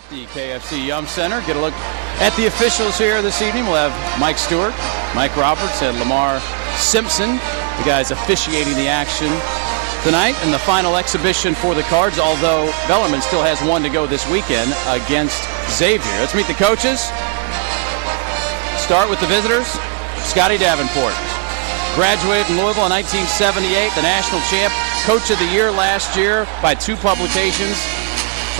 At the KFC Yum Center, get a look at the officials here this evening. We'll have Mike Stewart, Mike Roberts, and Lamar Simpson, the guys officiating the action tonight in the final exhibition for the Cards, although Bellarmine still has one to go this weekend against Xavier. Let's meet the coaches. Start with the visitors. Scotty Davenport, graduated in Louisville in 1978, the national champ, coach of the year last year by 2 publications,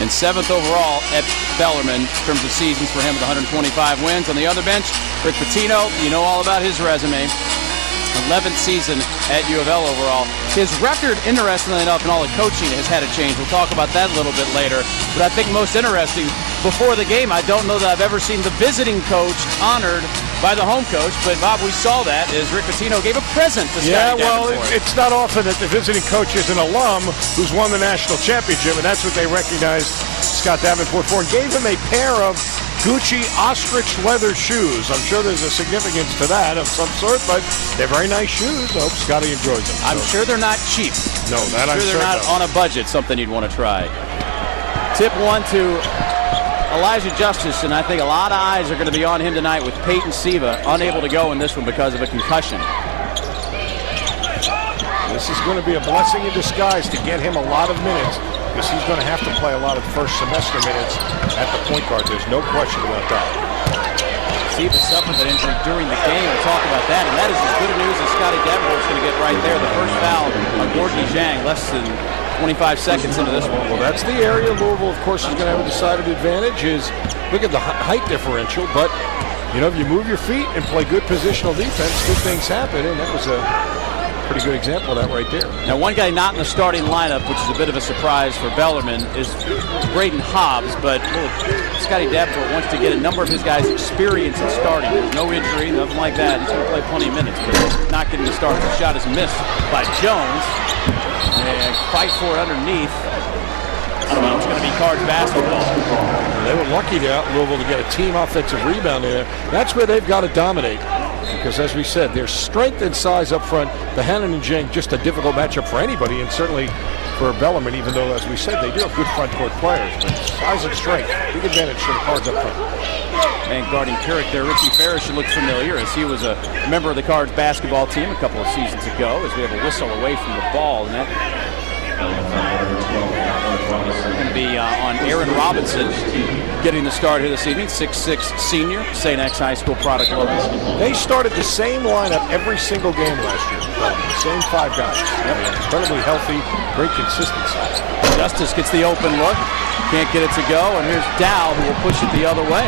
and 7th overall at Bellarmine in terms of seasons for him with 125 wins. On the other bench, Rick Pitino, you know all about his resume. 11th season at U of L overall. His record, interestingly enough, in all the coaching has had a change. We'll talk about that a little bit later. But I think most interesting, before the game, I don't know that I've ever seen the visiting coach honored by the home coach. But, Bob, we saw that as Rick Pitino gave a present to Scotty Davenport. Well, it's not often that the visiting coach is an alum who's won the national championship, and that's what they recognized Scott Davenport for, and gave him a pair of Gucci ostrich leather shoes. I'm sure there's a significance to that of some sort, but they're very nice shoes. I hope Scotty enjoys them. I'm sure they're not cheap. No, that I'm sure they're not on a budget, something you'd want to try. Tip 1 to Elijah Justice, and I think a lot of eyes are going to be on him tonight with Peyton Siva unable to go in this one because of a concussion. This is going to be a blessing in disguise to get him a lot of minutes, because he's going to have to play a lot of first semester minutes at the point guard. There's no question about that. Siva suffered that injury during the game. We'll talk about that, and that is as good a news as Scotty Davenport's going to get right there. The first foul on Gorky Zhang, less than 25 seconds into this one. Well, that's the area Louisville, of course, is going to have a decided advantage. Is look at the height differential, but you know, if you move your feet and play good positional defense, good things happen, and that was a pretty good example of that right there. Now, one guy not in the starting lineup, which is a bit of a surprise for Bellarmine, is Braden Hobbs, but Scotty Davenport wants to get a number of his guys' experience in starting. There's no injury, nothing like that. He's going to play plenty of minutes, but not getting the start. The shot is missed by Jones, and fight for it underneath. I don't know, it's going to be Cards basketball. They were lucky out in Louisville to get a team offensive rebound in there. That's where they've got to dominate. Because, as we said, their strength and size up front, the Hannon and Zhang, just a difficult matchup for anybody, and certainly for Bellarmine, even though, as we said, they do have good front court players. But size and strength, big advantage for the Cards up front. And guarding Carrick there, Richie Ferris should look familiar, as he was a member of the Cards basketball team a couple of seasons ago, as we have a whistle away from the ball. And that going to be on Aaron Robinson getting the start here this evening. 6'6" senior, St. X High School product local. They started the same lineup every single game last year. Same 5 guys. Yep. Incredibly healthy, great consistency. Justice gets the open look, can't get it to go, and here's Dow, who will push it the other way.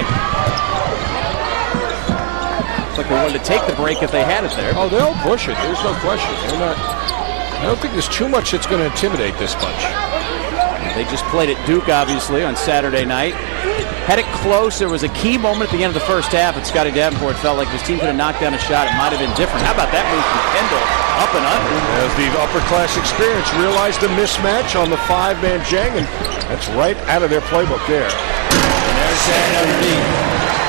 Looks like they wanted to take the break if they had it there. Oh, they'll push it. There's no question. I don't think there's too much that's going to intimidate this bunch. They just played at Duke, obviously, on Saturday night. Had it close. There was a key moment at the end of the first half, and Scotty Davenport felt like if his team could have knocked down a shot, it might have been different. How about that move from Kendle, up and under? As the upper class experience realized the mismatch on the 5-man Zhang, and that's right out of their playbook there. And there's Zhang underneath.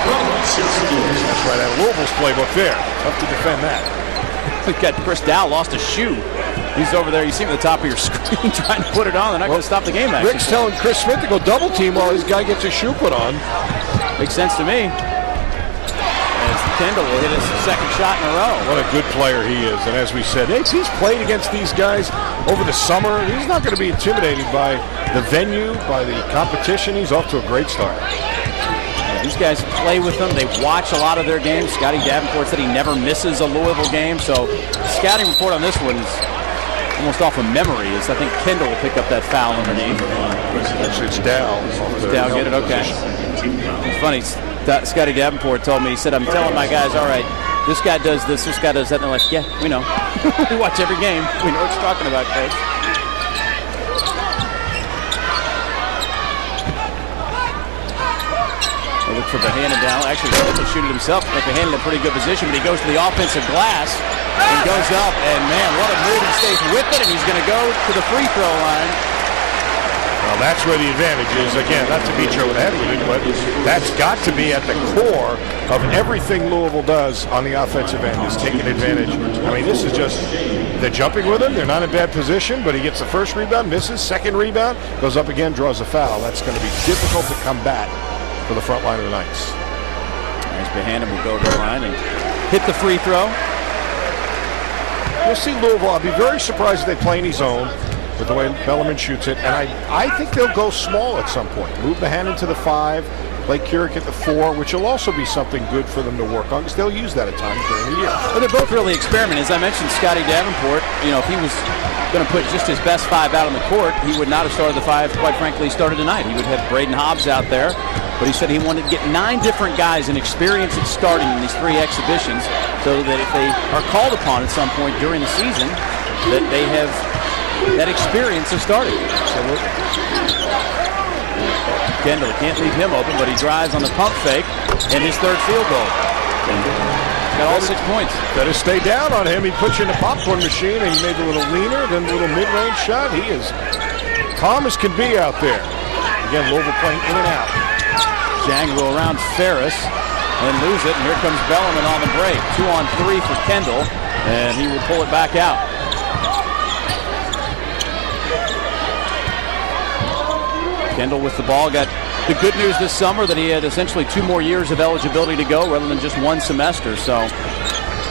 That's right out of Louisville's playbook there. Tough to defend that. We've got Chris Dow lost a shoe. He's over there. You see him at the top of your screen trying to put it on. They're not going to stop the game, actually. Rick's telling Chris Smith to go double team while his guy gets his shoe put on. Makes sense to me. As Kendle will hit his second shot in a row. What a good player he is. And as we said, he's played against these guys over the summer. He's not going to be intimidated by the venue, by the competition. He's off to a great start. These guys play with them. They watch a lot of their games. Scotty Davenport said he never misses a Louisville game. So the scouting report on this one is almost off of memory. I think Kendle will pick up that foul underneath. Actually, it's Dow. Dow get it? Okay. It's funny. Scotty Davenport told me, he said, I'm telling my guys, all right, this guy does this guy does that. And they're like, yeah, we know. We watch every game. We know what you're talking about, coach. Look for Bohannon down. Actually, he'll shoot it himself. Bohannon in a pretty good position, but he goes to the offensive glass and goes up. And, man, what a move. He stays with it, and he's going to go to the free throw line. Well, that's where the advantage is. Again, not to beat you over the head with it, but that's got to be at the core of everything Louisville does on the offensive end, is taking advantage. I mean, this is just They're jumping with him. They're not in bad position, but he gets the first rebound, misses, second rebound, goes up again, draws a foul. That's going to be difficult to combat for the front line of the Knights. As Bohannon will go to the line and hit the free throw. You'll see Louisville. I'll be very surprised if they play any zone with the way Bellarmine shoots it. And I think they'll go small at some point. Move Bohannon to the 5, play Keurig at the 4, which will also be something good for them to work on because they'll use that at times during the year. Well, they're both really experimenting. As I mentioned, Scotty Davenport, if he was going to put just his best 5 out on the court, he would not have started the 5, quite frankly, he started tonight. He would have Braden Hobbs out there. But he said he wanted to get 9 different guys and experience at starting in these 3 exhibitions so that if they are called upon at some point during the season, that they have that experience of starting. Absolutely. Kendle can't leave him open, but he drives on the pump fake and his 3rd field goal. Got all 6 points. Better stay down on him. He puts you in the popcorn machine and he made a little leaner, then a little mid-range shot. He is calm as can be out there. Again, Louisville playing in and out. Zhang will around Ferris and lose it, and here comes Bellarmine on the break. 2-on-3 for Kendle, and he will pull it back out. Kendle with the ball got the good news this summer that he had essentially 2 more years of eligibility to go rather than just 1 semester. So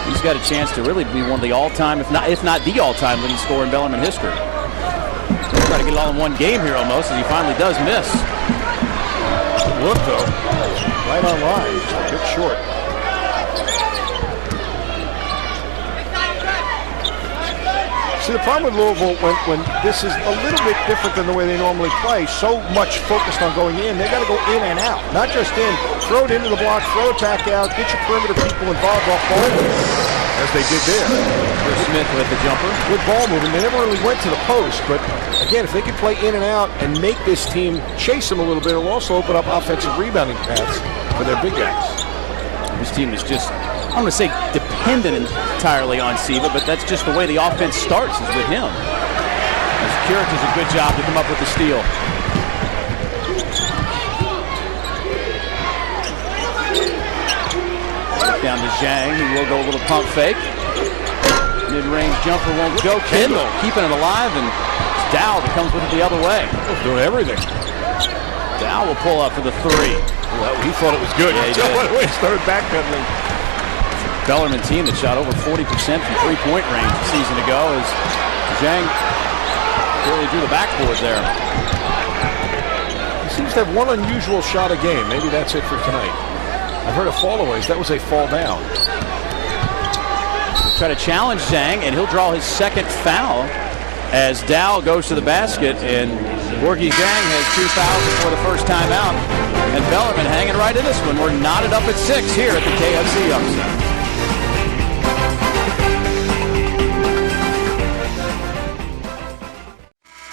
he's got a chance to really be one of the all-time, if not the all-time leading scorer in Bellarmine history. Try to get it all in one game here almost, and he finally does miss. Look though, right on line, just a bit short. See, the problem with Louisville when this is a little bit different than the way they normally play, so much focused on going in, they got to go in and out, not just in. Throw it into the block, throw it back out, get your perimeter people involved off ball movement, as they did there. Smith with the jumper. Good ball movement. They never really went to the post, but again, if they could play in and out and make this team chase them a little bit, it'll also open up offensive rebounding paths for their big guys. This team is just, I don't want to say dependent entirely on Siva, but that's just the way the offense starts is with him. As Keurig does a good job to come up with the steal. Down to Zhang, he will go a little pump fake. Mid-range jumper won't go. Kendle keeping it alive, and it's Dow that comes with it the other way. Doing everything. Dow will pull up for the 3. Well, he thought it was good. Yeah, he did. He started backpedaling. Bellarmine team that shot over 40% from 3-point range a season ago as Zhang really drew the backboard there. He seems to have one unusual shot a game. Maybe that's it for tonight. I've heard of fallaways. That was a fall down. Try to challenge Zhang, and he'll draw his 2nd foul as Dow goes to the basket, and Gorgie Zhang has 2 fouls before the first timeout. And Bellarmine hanging right in this one. We're knotted up at 6 here at the KFC Young Center.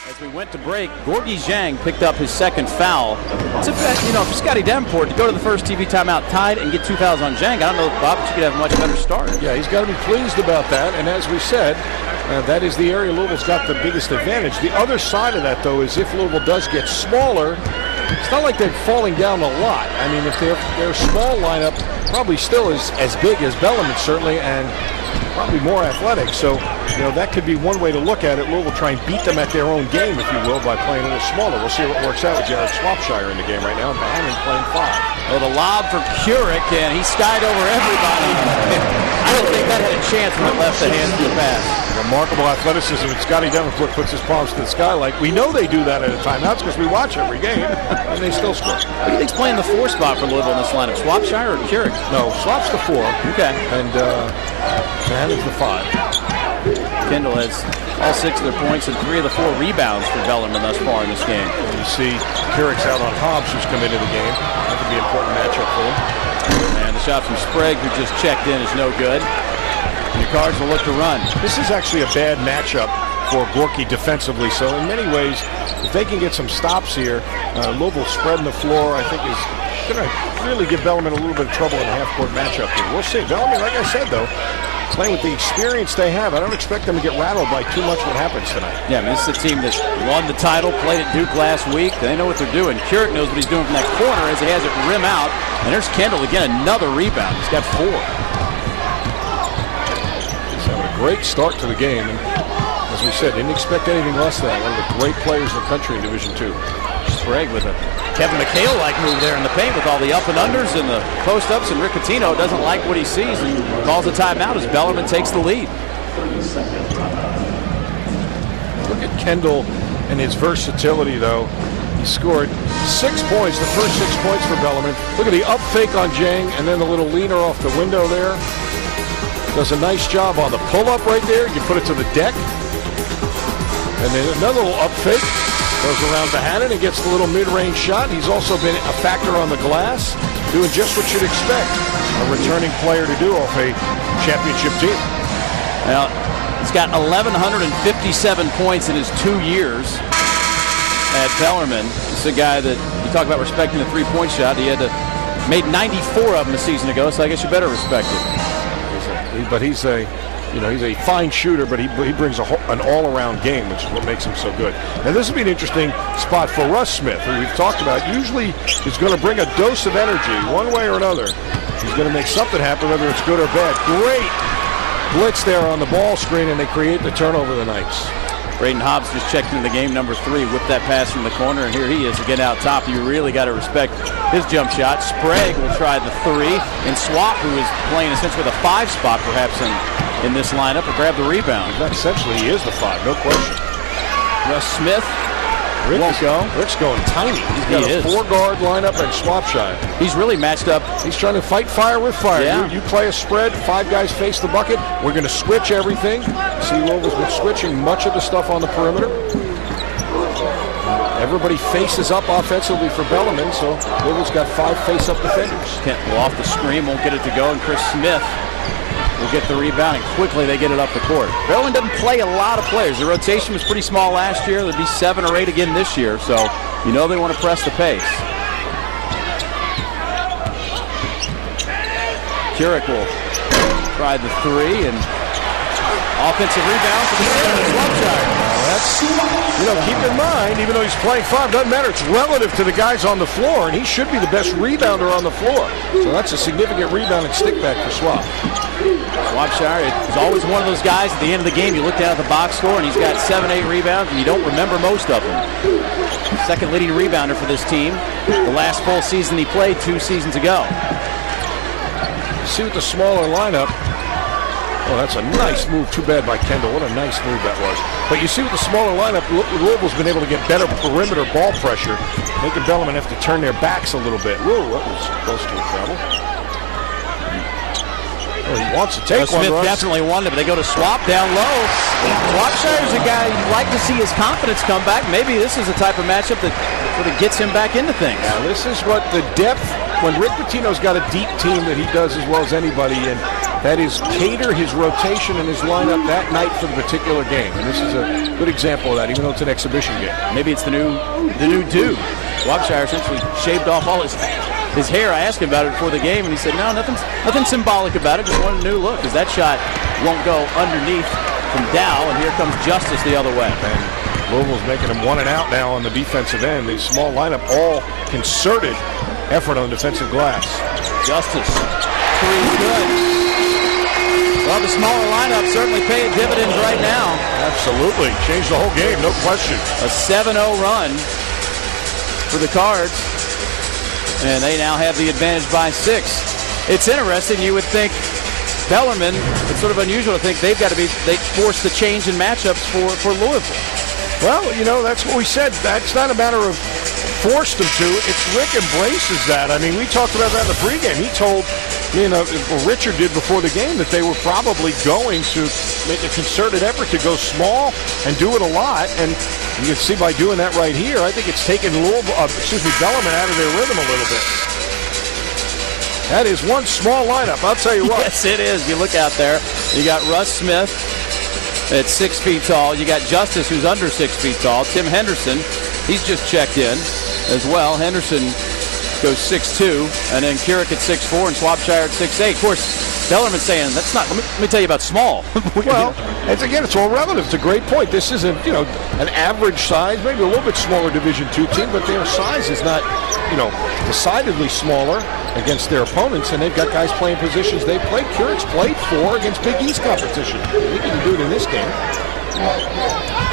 As we went to break, Gorgie Zhang picked up his 2nd foul. It's a bet, for Scotty Davenport to go to the first TV timeout tied and get 2 fouls on Zhang. I don't know if Bob could have a much better start. Yeah, he's got to be pleased about that. And as we said, that is the area Louisville's got the biggest advantage. The other side of that, though, is if Louisville does get smaller, it's not like they're falling down a lot. I mean, if their small lineup probably still is as big as Bellarmine, certainly, and probably more athletic. So, that could be one way to look at it. Louisville try and beat them at their own game, if you will, by playing a little smaller. We'll see what works out with Jared Swapshire in the game right now. Bohannon playing 5. Oh, the lob for Keurig, and he skied over everybody. I don't think that had a chance when it left the hands of the pass. Remarkable athleticism. And Scotty Davenport puts his palms to the sky like we know they do that at a timeouts because we watch every game, and they still score. Who do you think's playing the 4 spot for Louisville in this lineup? Swapshire or Keurig? No, Swap's the 4. Okay. And Bohannon's the 5. Kendle has all 6 of their points and 3 of the 4 rebounds for Bellarmine thus far in this game. And you see Keurig's out on Hobbs, who's come into the game. That could be an important matchup for him. And the shot from Sprague, who just checked in, is no good. And the Cards will look to run. This is actually a bad matchup for Gorky defensively. So in many ways, if they can get some stops here, Louisville spreading the floor, I think, is going to really give Bellarmine a little bit of trouble in a half-court matchup here. We'll see. Bellarmine, like I said, though, playing with the experience they have, I don't expect them to get rattled by too much what happens tonight. Yeah, I mean, this is a team that won the title, played at Duke last week. They know what they're doing. Keurig knows what he's doing from that corner as he has it rim out. And there's Kendle again, another rebound. He's got 4. He's having a great start to the game. And as we said, didn't expect anything less than that. One of the great players in the country in Division II. Sprague with a Kevin McHale-like move there in the paint with all the up and unders and the post-ups, and Rick Pitino doesn't like what he sees and calls a timeout as Bellarmine takes the lead. Look at Kendle and his versatility, though. He scored 6 points, the first 6 points for Bellarmine. Look at the up fake on Jang, and then the little leaner off the window there. Does a nice job on the pull-up right there. You put it to the deck. And then another little up fake. Goes around Bohannon and gets the little mid-range shot. He's also been a factor on the glass, doing just what you'd expect a returning player to do off a championship team. Now, he's got 1,157 points in his 2 years at Bellarmine. It's a guy that you talk about respecting the three-point shot. He had made 94 of them a season ago, so I guess you better respect it. But he's a fine shooter, but he brings an all-around game, which is what makes him so good. And this would be an interesting spot for Russ Smith, who we've talked about. Usually is going to bring a dose of energy one way or another. He's going to make something happen, whether it's good or bad. Great blitz there on the ball screen, and they create the turnover the Knights. Braden Hobbs just checked into the game, number 3, whipped that pass from the corner, and here he is again out top. You really got to respect his jump shot. Sprague will try the 3, and Swap, who is playing essentially with a 5 spot perhaps in this lineup, will grab the rebound. Essentially, he is the 5, no question. Russ Smith won't go. Rick's going tiny. He's got a 4-guard lineup and Swapshire. He's really matched up. He's trying to fight fire with fire. Yeah. You play a spread, 5 guys face the bucket. We're going to switch everything. See, Louisville's been switching much of the stuff on the perimeter. Everybody faces up offensively for Bellarmine, so Louisville's got 5 face-up defenders. Kent will off the screen, won't get it to go, and Chris Smith will get the rebound, and quickly they get it up the court. Bellarmine doesn't play a lot of players. The rotation was pretty small last year. There'll be 7 or 8 again this year, so you know they want to press the pace. Keurig will try the 3, and offensive rebound for the Swapshire. Keep in mind, even though he's playing 5, doesn't matter. It's relative to the guys on the floor, and he should be the best rebounder on the floor. So that's a significant rebounding stickback for Swap. Swapshire is always one of those guys at the end of the game. You look down at the box score, and he's got 7, 8 rebounds, and you don't remember most of them. Second leading rebounder for this team. The last full season he played 2 seasons ago. See with the smaller lineup. Oh, that's a nice move. Too bad by Kendle. What a nice move that was. But you see with the smaller lineup, Louisville's been able to get better perimeter ball pressure, making Bellarmine have to turn their backs a little bit. Whoa, that was close to a travel. Oh, he wants to take one. Smith definitely wanted it, but they go to Swap down low. Swapshire's a guy you'd like to see his confidence come back. Maybe this is the type of matchup that sort of gets him back into things. Now, this is what the depth, when Rick Pitino's got a deep team that he does as well as anybody, and that is cater his rotation and his lineup that night for the particular game. And this is a good example of that, even though it's an exhibition game. Maybe it's the new dude. Swapshire essentially shaved off all his hair. I asked him about it before the game, and he said, no, nothing symbolic about it. Just wanted a new look, because that shot won't go underneath from Dow, and here comes Justice the other way. And Louisville's making him 1 and out now on the defensive end. The small lineup, all concerted effort on the defensive glass. Justice, 3 good. Well, the smaller lineup certainly paying dividends right now. Absolutely. Changed the whole game, no question. A 7-0 run for the Cards. And they now have the advantage by 6. It's interesting. You would think Bellarmine, it's sort of unusual to think they force the change in matchups for Louisville. Well, that's what we said. That's not a matter of forced them to. It's Rick embraces that. I mean, we talked about that in the pregame. He told Richard did before the game that they were probably going to make a concerted effort to go small and do it a lot. And you can see by doing that right here, I think it's taken Bellarmine out of their rhythm a little bit. That is one small lineup, I'll tell you what. Yes, it is. You look out there, you got Russ Smith at 6 feet tall. You got Justice, who's under 6 feet tall. Tim Henderson, he's just checked in as well. Henderson goes 6'2", and then Keurig at 6'4", and Swapshire at 6'8". Of course, Bellarmine saying, that's not, let me tell you about small. Well, it's all relative. It's a great point. This isn't, an average size, maybe a little bit smaller Division II team, but their size is not, decidedly smaller against their opponents, and they've got guys playing positions they played. Curic's played for against Big East competition. He can do it in this game.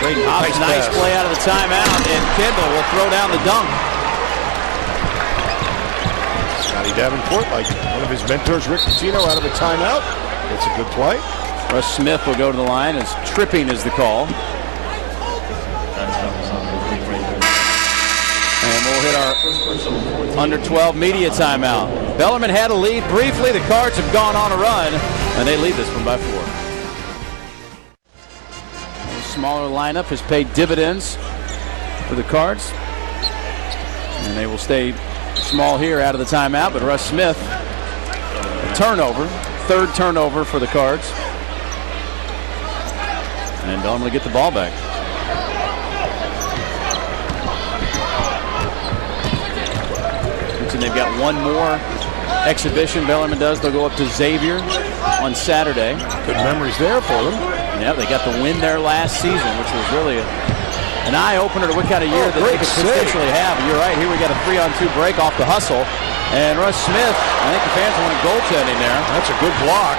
Great nice play out of the timeout, and Kendle will throw down the dunk. Scotty Davenport, like one of his mentors, Rick Pitino, out of a timeout. It's a good play. Russ Smith will go to the line as tripping is the call. And we'll hit our under 12 media timeout. Bellarmine had a lead briefly. The Cards have gone on a run, and they lead this one by 4. A smaller lineup has paid dividends for the Cards, and they will stay small here out of the timeout. But Russ Smith, a turnover, third turnover for the Cards, and Bellarmine will get the ball back. They've got one more exhibition. Bellarmine does. They'll go up to Xavier on Saturday. Good memories there for them. Yeah, they got the win there last season, which was really an eye-opener to what kind of year that they could potentially have. You're right. Here we got a 3-on-2 break off the hustle. And Russ Smith, I think the fans wanted goaltending there. That's a good block.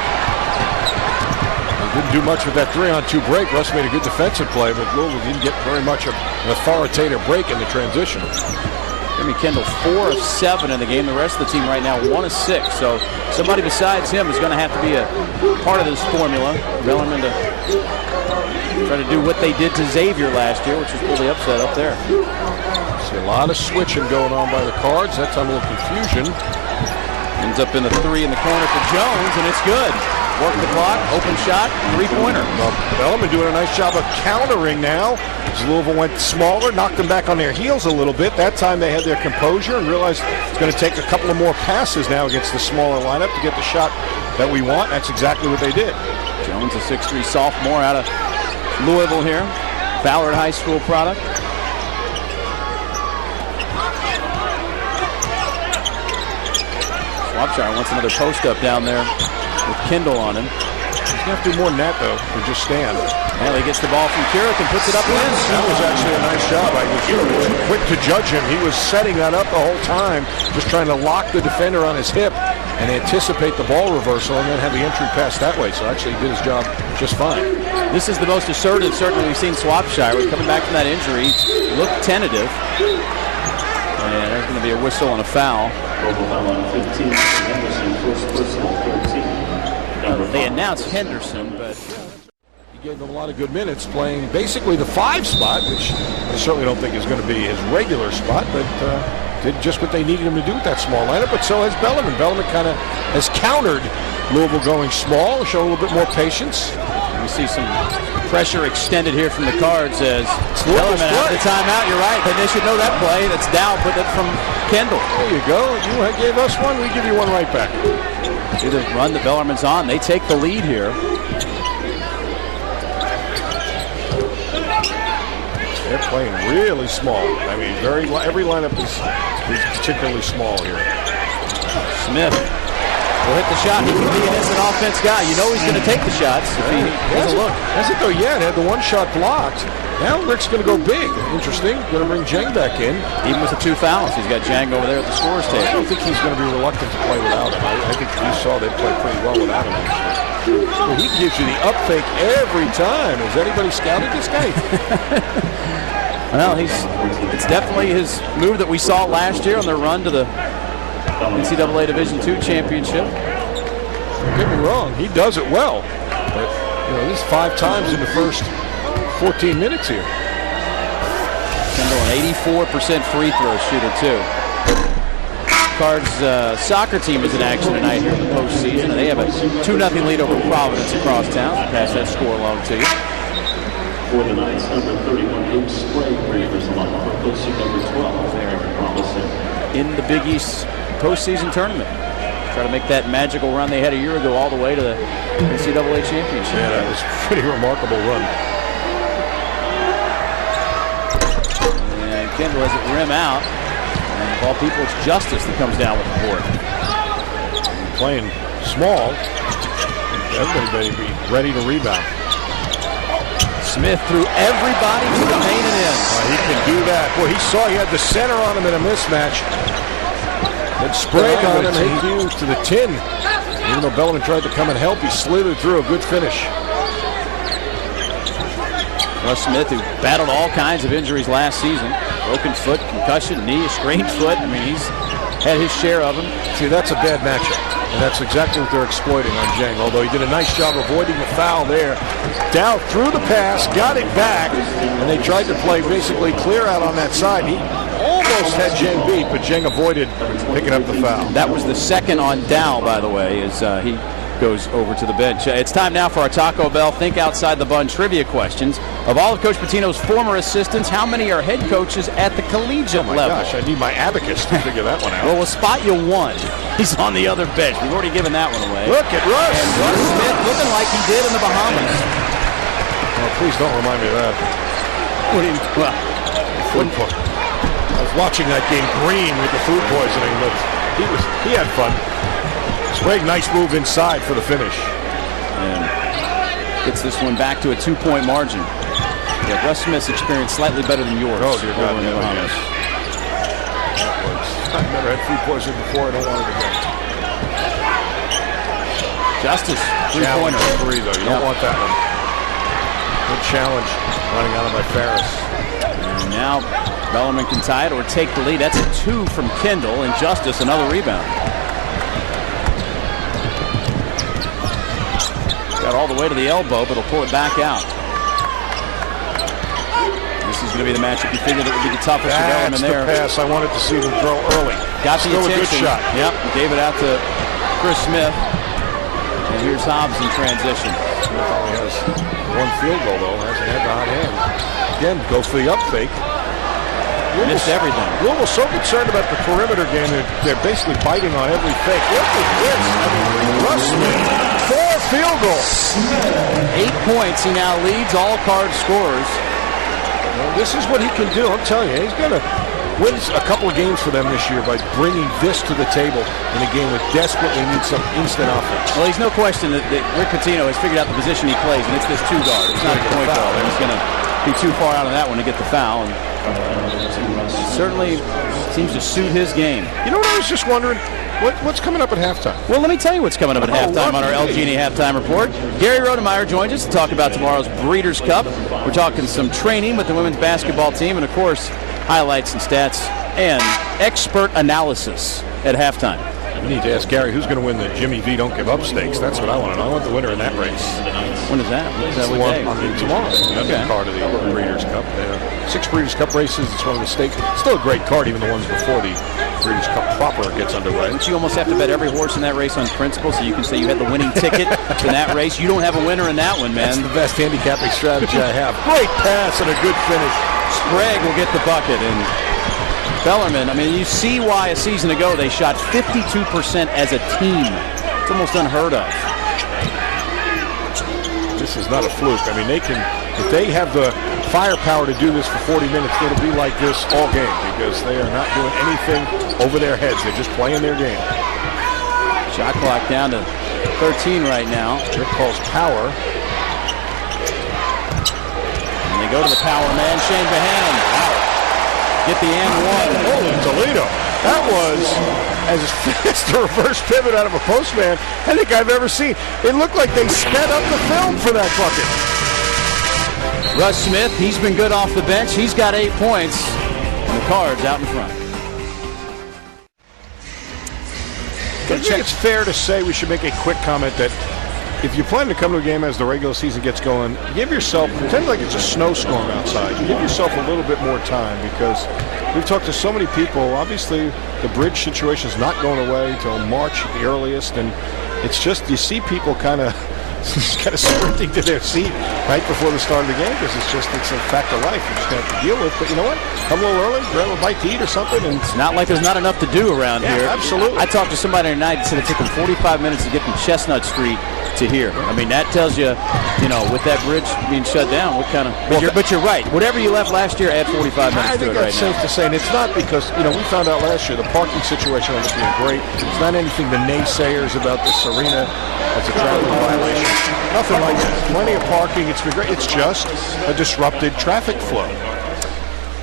They didn't do much with that 3-on-2 break. Russ made a good defensive play, but Louisville didn't get very much of an authoritative break in the transition. Kendle 4 of 7 in the game. The rest of the team right now 1 of 6. So somebody besides him is going to have to be a part of this formula. Bellarmine to try to do what they did to Xavier last year, which was really upset up there. See a lot of switching going on by the Cards. That's a little confusion. Ends up in the 3 in the corner for Jones, and it's good. Work the clock, open shot, 3-pointer. Well, Bellarmine doing a nice job of countering now. As Louisville went smaller, knocked them back on their heels a little bit. That time they had their composure and realized it's going to take a couple of more passes now against the smaller lineup to get the shot that we want. That's exactly what they did. Jones, a 6'3" sophomore out of Louisville here. Ballard High School product. Swapshire wants another post-up down there with Kendle on him. He's going to have to do more than that, though, than just stand. Well, he gets the ball from Curic and puts it up and in. That was actually a nice job. I was too quick to judge him. He was setting that up the whole time, just trying to lock the defender on his hip and anticipate the ball reversal and then have the entry pass that way. So actually he did his job just fine. This is the most assertive, certainly, we've seen Swapshire. Coming back from that injury, looked tentative. And there's going to be a whistle and a foul. They announced Henderson, but he gave them a lot of good minutes playing basically the 5 spot, which I certainly don't think is going to be his regular spot, but did just what they needed him to do with that small lineup. But so has Bellarmine. Bellarmine kind of has countered Louisville going small, show a little bit more patience. We see some pressure extended here from the Cards as Bellarmine out of the timeout. You're right. They should know that play. That's Dow, put it from Kendle. There you go. You gave us one. We give you one right back. See the run that Bellarmine's on. They take the lead here. They're playing really small. I mean, every lineup is particularly small here. Smith will hit the shot. He can be an instant offense guy. You know he's going to take the shots if he doesn't look. Has it though? Yeah, they had the one shot blocked. Now Rick's going to go big. Interesting. Going to bring Jang back in. Even with the 2 fouls, he's got Jang over there at the scores table. I don't think he's going to be reluctant to play without him. I think you saw they played pretty well without him. Well, he gives you the up fake every time. Has anybody scouted this guy? Well, it's definitely his move that we saw last year on their run to the NCAA Division II championship. Don't get me wrong, he does it well. But this is 5 times in the first 14 minutes here. Kendle, an 84% free throw shooter too. Cards soccer team is in action tonight here in the postseason, and they have a 2-0 lead over Providence across town. I'll pass that score along to you. For the Knights, number 31, Luke Sprague, Rangers along for posting number 12, Aaron Robinson. In the Big East postseason tournament. Try to make that magical run they had a year ago all the way to the NCAA championship. Yeah, that was a pretty remarkable run. And Kendle has it rim out. And of all people, it's Justice that comes down with the board. Playing small. Everybody be ready to rebound. Smith threw everybody to the main and in. He can do that. Boy, he saw he had the center on him in a mismatch. Then Sprague on him, he to the tin. Even though Bellarmine tried to come and help, he slithered through. A good finish. Russ Smith, who battled all kinds of injuries last season. Broken foot, concussion, knee, a strained foot. I mean, he's had his share of them. See, that's a bad matchup. And that's exactly what they're exploiting on Jang. Although he did a nice job avoiding the foul there. Dow threw the pass, got it back, and they tried to play basically clear out on that side. He almost had Jang beat, but Jang avoided picking up the foul. That was the second on Dow, by the way, as he goes over to the bench. It's time now for our Taco Bell Think Outside the Bun trivia questions. Of all of Coach Pitino's former assistants, how many are head coaches at the collegiate level? Gosh, I need my abacus to figure that one out. Well, we'll spot you one. He's on the other bench. We've already given that one away. Look at Russ. And Russ Smith looking like he did in the Bahamas. Oh, please don't remind me of that. I was watching that game green with the food poisoning, but he had fun. Sprague, nice move inside for the finish. And gets this one back to a 2-point margin. Yeah, Russ Smith's experience slightly better than yours. Oh, dear God, yes. I've never had food poisoning before. I don't want it again. Justice, three-pointer. Three, though. You don't want that one. Good challenge running out of my Ferris. And now Bellarmine can tie it or take the lead. That's a 2 from Kendle, and Justice another rebound. Got all the way to the elbow, but he'll pull it back out. This is going to be the matchup you figured it would be the toughest for Bellarmine there. That's the pass I wanted to see them throw early. Got the attention. A good shot. Yep, gave it out to Chris Smith. And here's Hobbs in transition. Smith only has one field goal, though. Hasn't had the hot hand. Again, go for the up fake. Missed everything. Louisville's so concerned about the perimeter game that they're basically biting on every fake. Look at this. I mean, Russ Smith, 4 field goals. 8 points. He now leads all Card scorers. Well, this is what he can do. I'm telling you, he's going to win a couple of games for them this year by bringing this to the table in a game that desperately needs some instant offense. Well, there's no question that Rick Pitino has figured out the position he plays, and it's this 2 guard. It's not a point guard. He's going to be too far out on that one to get the foul. And certainly seems to suit his game. You know what I was just wondering? What's coming up at halftime? Well, let me tell you what's coming up at halftime on our LG&E Halftime Report. Gary Rodemeyer joins us to talk about tomorrow's Breeders' Cup. We're talking some training with the women's basketball team and, of course, highlights and stats and expert analysis at halftime. We need to ask Gary who's going to win the Jimmy V Don't Give Up Stakes. That's what I want to know. I want the winner in that race. When is that? When is that tomorrow. Okay. Part of the Breeders' Cup. 6 Breeders' Cup races. It's one of the stakes. Still a great card, even the ones before the Breeders' Cup proper gets underway. Don't you almost have to bet every horse in that race on principle so you can say you had the winning ticket in that race? You don't have a winner in that one, man. That's the best handicapping strategy I have. Great pass and a good finish. Sprague will get the bucket, and Bellarmine, I mean, you see why a season ago they shot 52% as a team. It's almost unheard of. This is not a fluke. I mean, they can, if they have the firepower to do this for 40 minutes, it'll be like this all game because they are not doing anything over their heads. They're just playing their game. Shot clock down to 13 right now. Rick calls power. And they go to the power man, Shane Bohannon. Get the and one. Holy Toledo. That was as fast a reverse pivot out of a postman I think I've ever seen. It looked like they sped up the film for that bucket. Russ Smith, he's been good off the bench. He's got 8 points. And the Cards out in front. I think it's fair to say we should make a quick comment that if you plan to come to a game as the regular season gets going, give yourself, pretend like it's a snowstorm outside. Give yourself a little bit more time because we've talked to so many people. Obviously, the bridge situation is not going away until March at the earliest, and it's just you see people kind of just kind of sprinting to their seat right before the start of the game because it's a fact of life. You're just going to have to deal with. But you know what? Come a little early, grab a bite to eat or something. And it's not like there's not enough to do around here. Absolutely. I talked to somebody tonight and said it took them 45 minutes to get from Chestnut Street to here. I mean, that tells you, with that bridge being shut down, what kind of. But you're right. Whatever you left last year, add 45 minutes I to think it that's right safe to say, and it's not because we found out last year the parking situation ended up being great. It's not anything the naysayers about this arena. That's a traffic violation. Nothing like that. Plenty of parking. It's been great. It's just a disrupted traffic flow.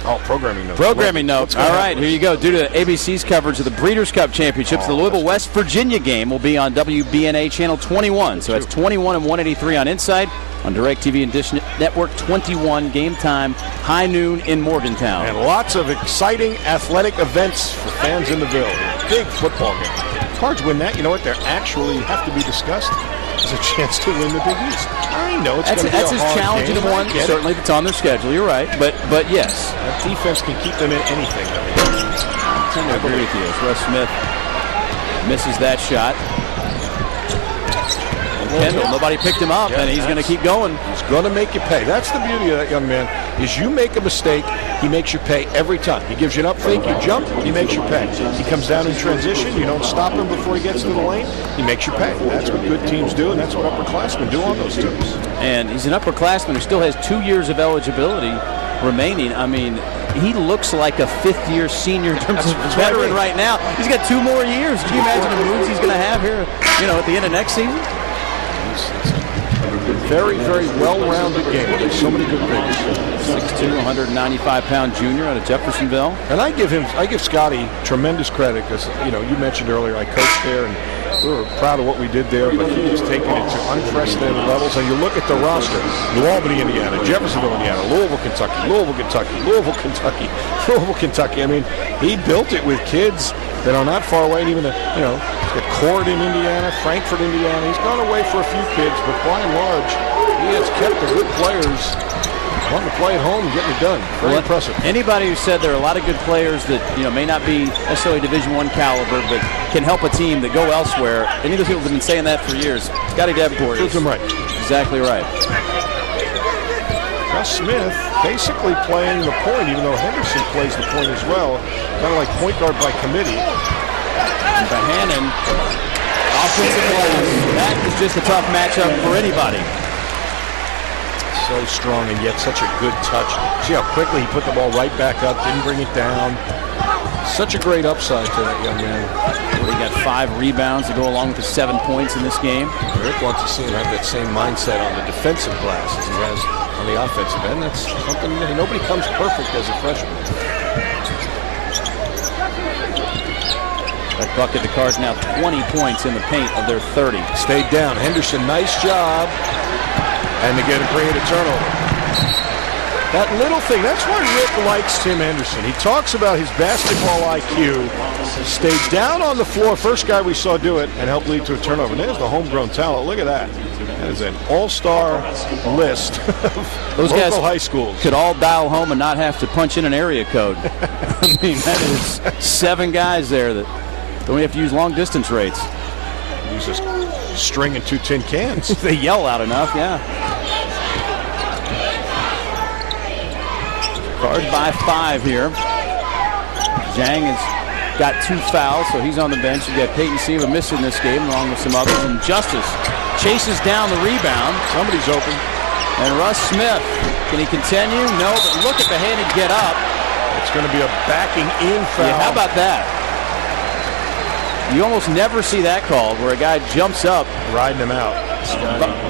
Oh, programming notes. Programming notes. All right, here you go. Due to ABC's coverage of the Breeders' Cup Championships, the Louisville West Virginia game will be on WBNA Channel 21. So that's 21 and 183 on Insight. On DirecTV and Dish Network 21, game time, high noon in Morgantown. And lots of exciting athletic events for fans in the Ville. Big football game. Cards win that. You know what? They actually have to be discussed. There's a chance to win the Big East. I know it's going to be that's a as hard challenging game. of one. Certainly, if it's on their schedule. You're right, but yes, that defense can keep them in anything. I agree with you. Russ Smith misses that shot. Kendle, nobody picked him up, and he's going to keep going. He's going to make you pay. That's the beauty of that young man, is you make a mistake, he makes you pay every time. He gives you an up fake, you jump, he makes you pay. He comes down in transition, you don't stop him before he gets to the lane, he makes you pay. That's what good teams do, and that's what upperclassmen do on those teams. And he's an upperclassman who still has 2 years of eligibility remaining. I mean, he looks like a fifth-year senior in terms of veteran right now. He's got 2 more years. Can you imagine the moves he's going to have here, at the end of next season? It's a very, very well-rounded game. There's so many good things. 6'2", 195-pound junior out of Jeffersonville. And I give Scotty tremendous credit because, you mentioned earlier I coached there and we were proud of what we did there, but he has taken it to unprecedented levels. And you look at the roster, New Albany, Indiana, Jeffersonville, Indiana, Louisville, Kentucky, Louisville, Kentucky, Louisville, Kentucky, Louisville, Kentucky. I mean, he built it with kids that are not far away, and even, he's got Cord in Indiana, Frankfort, Indiana. He's gone away for a few kids, but by and large, he has kept the good players wanting to play at home and getting it done. Very impressive. Anybody who said there are a lot of good players that may not be necessarily Division I caliber, but can help a team that go elsewhere. Any of those people have been saying that for years. Scotty Davenport Proves him right. Exactly right. Russ Smith basically playing the point, even though Henderson plays the point as well. Kind of like point guard by committee. And Bohannon, offensive glass. That is just a tough matchup for anybody. So strong and yet such a good touch. See how quickly he put the ball right back up, didn't bring it down. Such a great upside to that young man. He got 5 rebounds to go along with the 7 points in this game. Rick wants to see him have that same mindset on the defensive glass as he has on the offensive end. That's something nobody comes perfect as a freshman. That bucket, the Cards now 20 points in the paint of their 30. Stayed down. Henderson, nice job. And they get a bring it a turnover. That little thing, that's why Rick likes Tim Henderson. He talks about his basketball IQ. Stayed down on the floor, first guy we saw do it, and helped lead to a turnover. And there's the homegrown talent. Look at that. That is an all-star list of those local guys high schools. Could all dial home and not have to punch in an area code. I mean, that is 7 guys there that don't have to use long-distance rates. Use this string and 2 tin cans. They yell loud enough, yeah. Card by 5 here. Zhang has got 2 fouls, so he's on the bench. You've got Peyton Siva missing this game, along with some others. And Justice chases down the rebound. Somebody's open. And Russ Smith, can he continue? No, but look at the hand and get up. It's going to be a backing in foul. Yeah, how about that? You almost never see that called, where a guy jumps up, riding him out,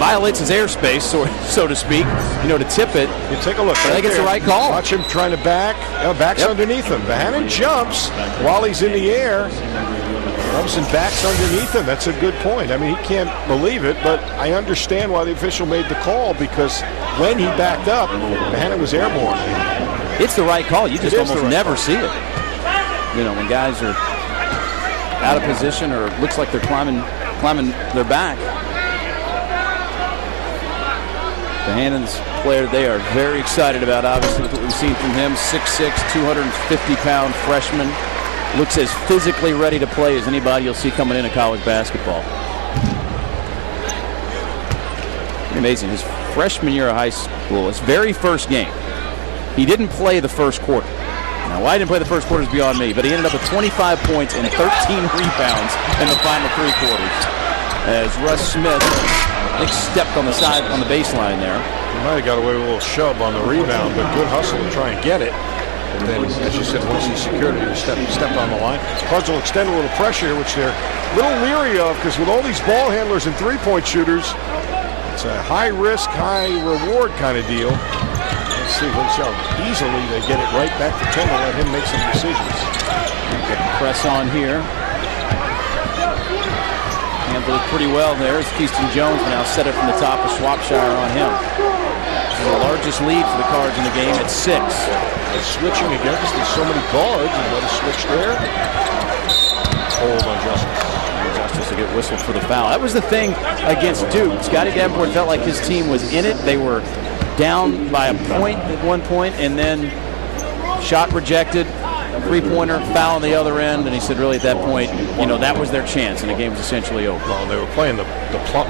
violates his airspace, so to speak, to tip it. You take a look. I think it's the right call. Watch him trying to back. Backs underneath him. Bohannon jumps while he's in the air. Robinson backs underneath him. That's a good point. I mean, he can't believe it, but I understand why the official made the call, because when he backed up, Bohannon was airborne. It's the right call. You just almost never see it. When guys are out of position or it looks like they're climbing their back. Bohannon's player they are very excited about, obviously, with what we've seen from him. 6'6", 250-pound freshman. Looks as physically ready to play as anybody you'll see coming into college basketball. Amazing. His freshman year of high school, his very first game, he didn't play the first quarter. Now, why he didn't play the first quarter is beyond me, but he ended up with 25 points and 13 rebounds in the final 3 quarters. As Russ Smith, I think, stepped on the side, on the baseline there. He might have got away with a little shove on the rebound, but good hustle to try and get it. And then, as you said, once he secured it, he stepped on the line. Cards will extend a little pressure, which they're a little leery of, because with all these ball handlers and three-point shooters, it's a high-risk, high-reward kind of deal. Let's see how easily they get it right back to Kendle, let him make some decisions. Get the press on here. Handled it pretty well there as Keyston Jones now set it from the top of Swapshire on him. And the largest lead for the Cards in the game at 6. They're switching again because there's so many guards. Another switch there. Hold on Justice. Justice will get whistled for the foul. That was the thing against Duke. Scotty Davenport felt like his team was in it. They were down by a point at one point, and then shot rejected, three-pointer, foul on the other end, and he said really at that point, you know, that was their chance, and the game was essentially over. Well, they were playing the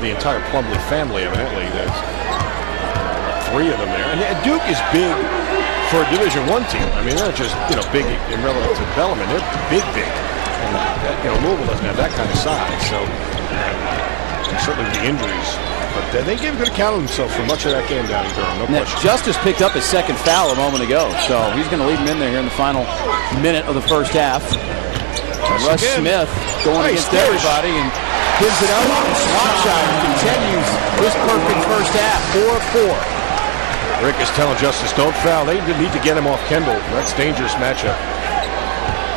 entire Plumlee family, evidently. There's 3 of them there. And Duke is big for a Division I team. I mean, they're just, you know, big in relative to Bellarmine. They're big. And, you know, Louisville doesn't have that kind of size, so and certainly the injuries. But they gave a good account of themselves for much of that game down in Durham, no question. Justice picked up his second foul a moment ago, so he's going to leave him in there here in the final minute of the first half. Russ Smith going against everybody and gives it up. Swapshire continues this perfect first half, 4-4. Rick is telling Justice, don't foul. They need to get him off Kendle. That's a dangerous matchup.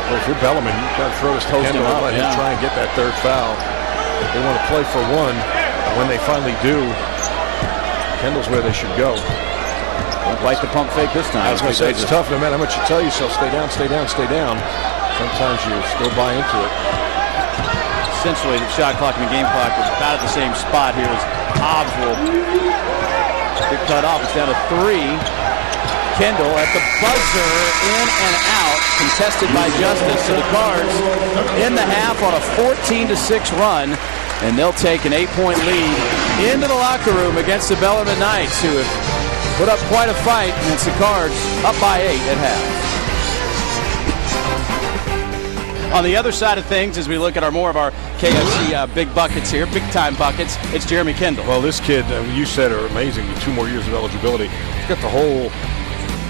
Well, if you're Bellarmine, you've got to throw this to Kendle and let him try and get that 3rd foul. They want to play for 1. When they finally do, Kendle's where they should go. Don't bite the pump fake this time. I was going to say, it's tough no matter how much you tell yourself, stay down, stay down, stay down. Sometimes you still buy into it. Essentially, the shot clock and the game clock was about at the same spot here as Hobbs will get cut off. It's down to 3. Kendle at the buzzer, in and out, contested by Justice. So the Cards in the half on a 14-6 run. And they'll take an 8-point lead into the locker room against the Bellarmine Knights, who have put up quite a fight. And it's the Cards up by 8 at half. On the other side of things, as we look at more of our KFC big buckets here, big-time buckets, it's Jeremy Kendle. Well, this kid, you said, are amazing with 2 more years of eligibility. He's got the whole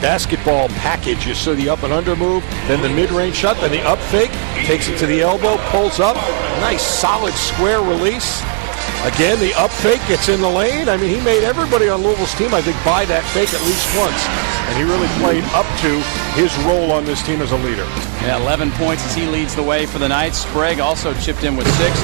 basketball package. You saw the up and under move, then the mid-range shot, then the up fake, takes it to the elbow, pulls up, nice solid square release. Again, the up fake gets in the lane. I mean, he made everybody on Louisville's team, I think, buy that fake at least once. And he really played up to his role on this team as a leader. Yeah, 11 points as he leads the way for the Knights. Sprague also chipped in with 6.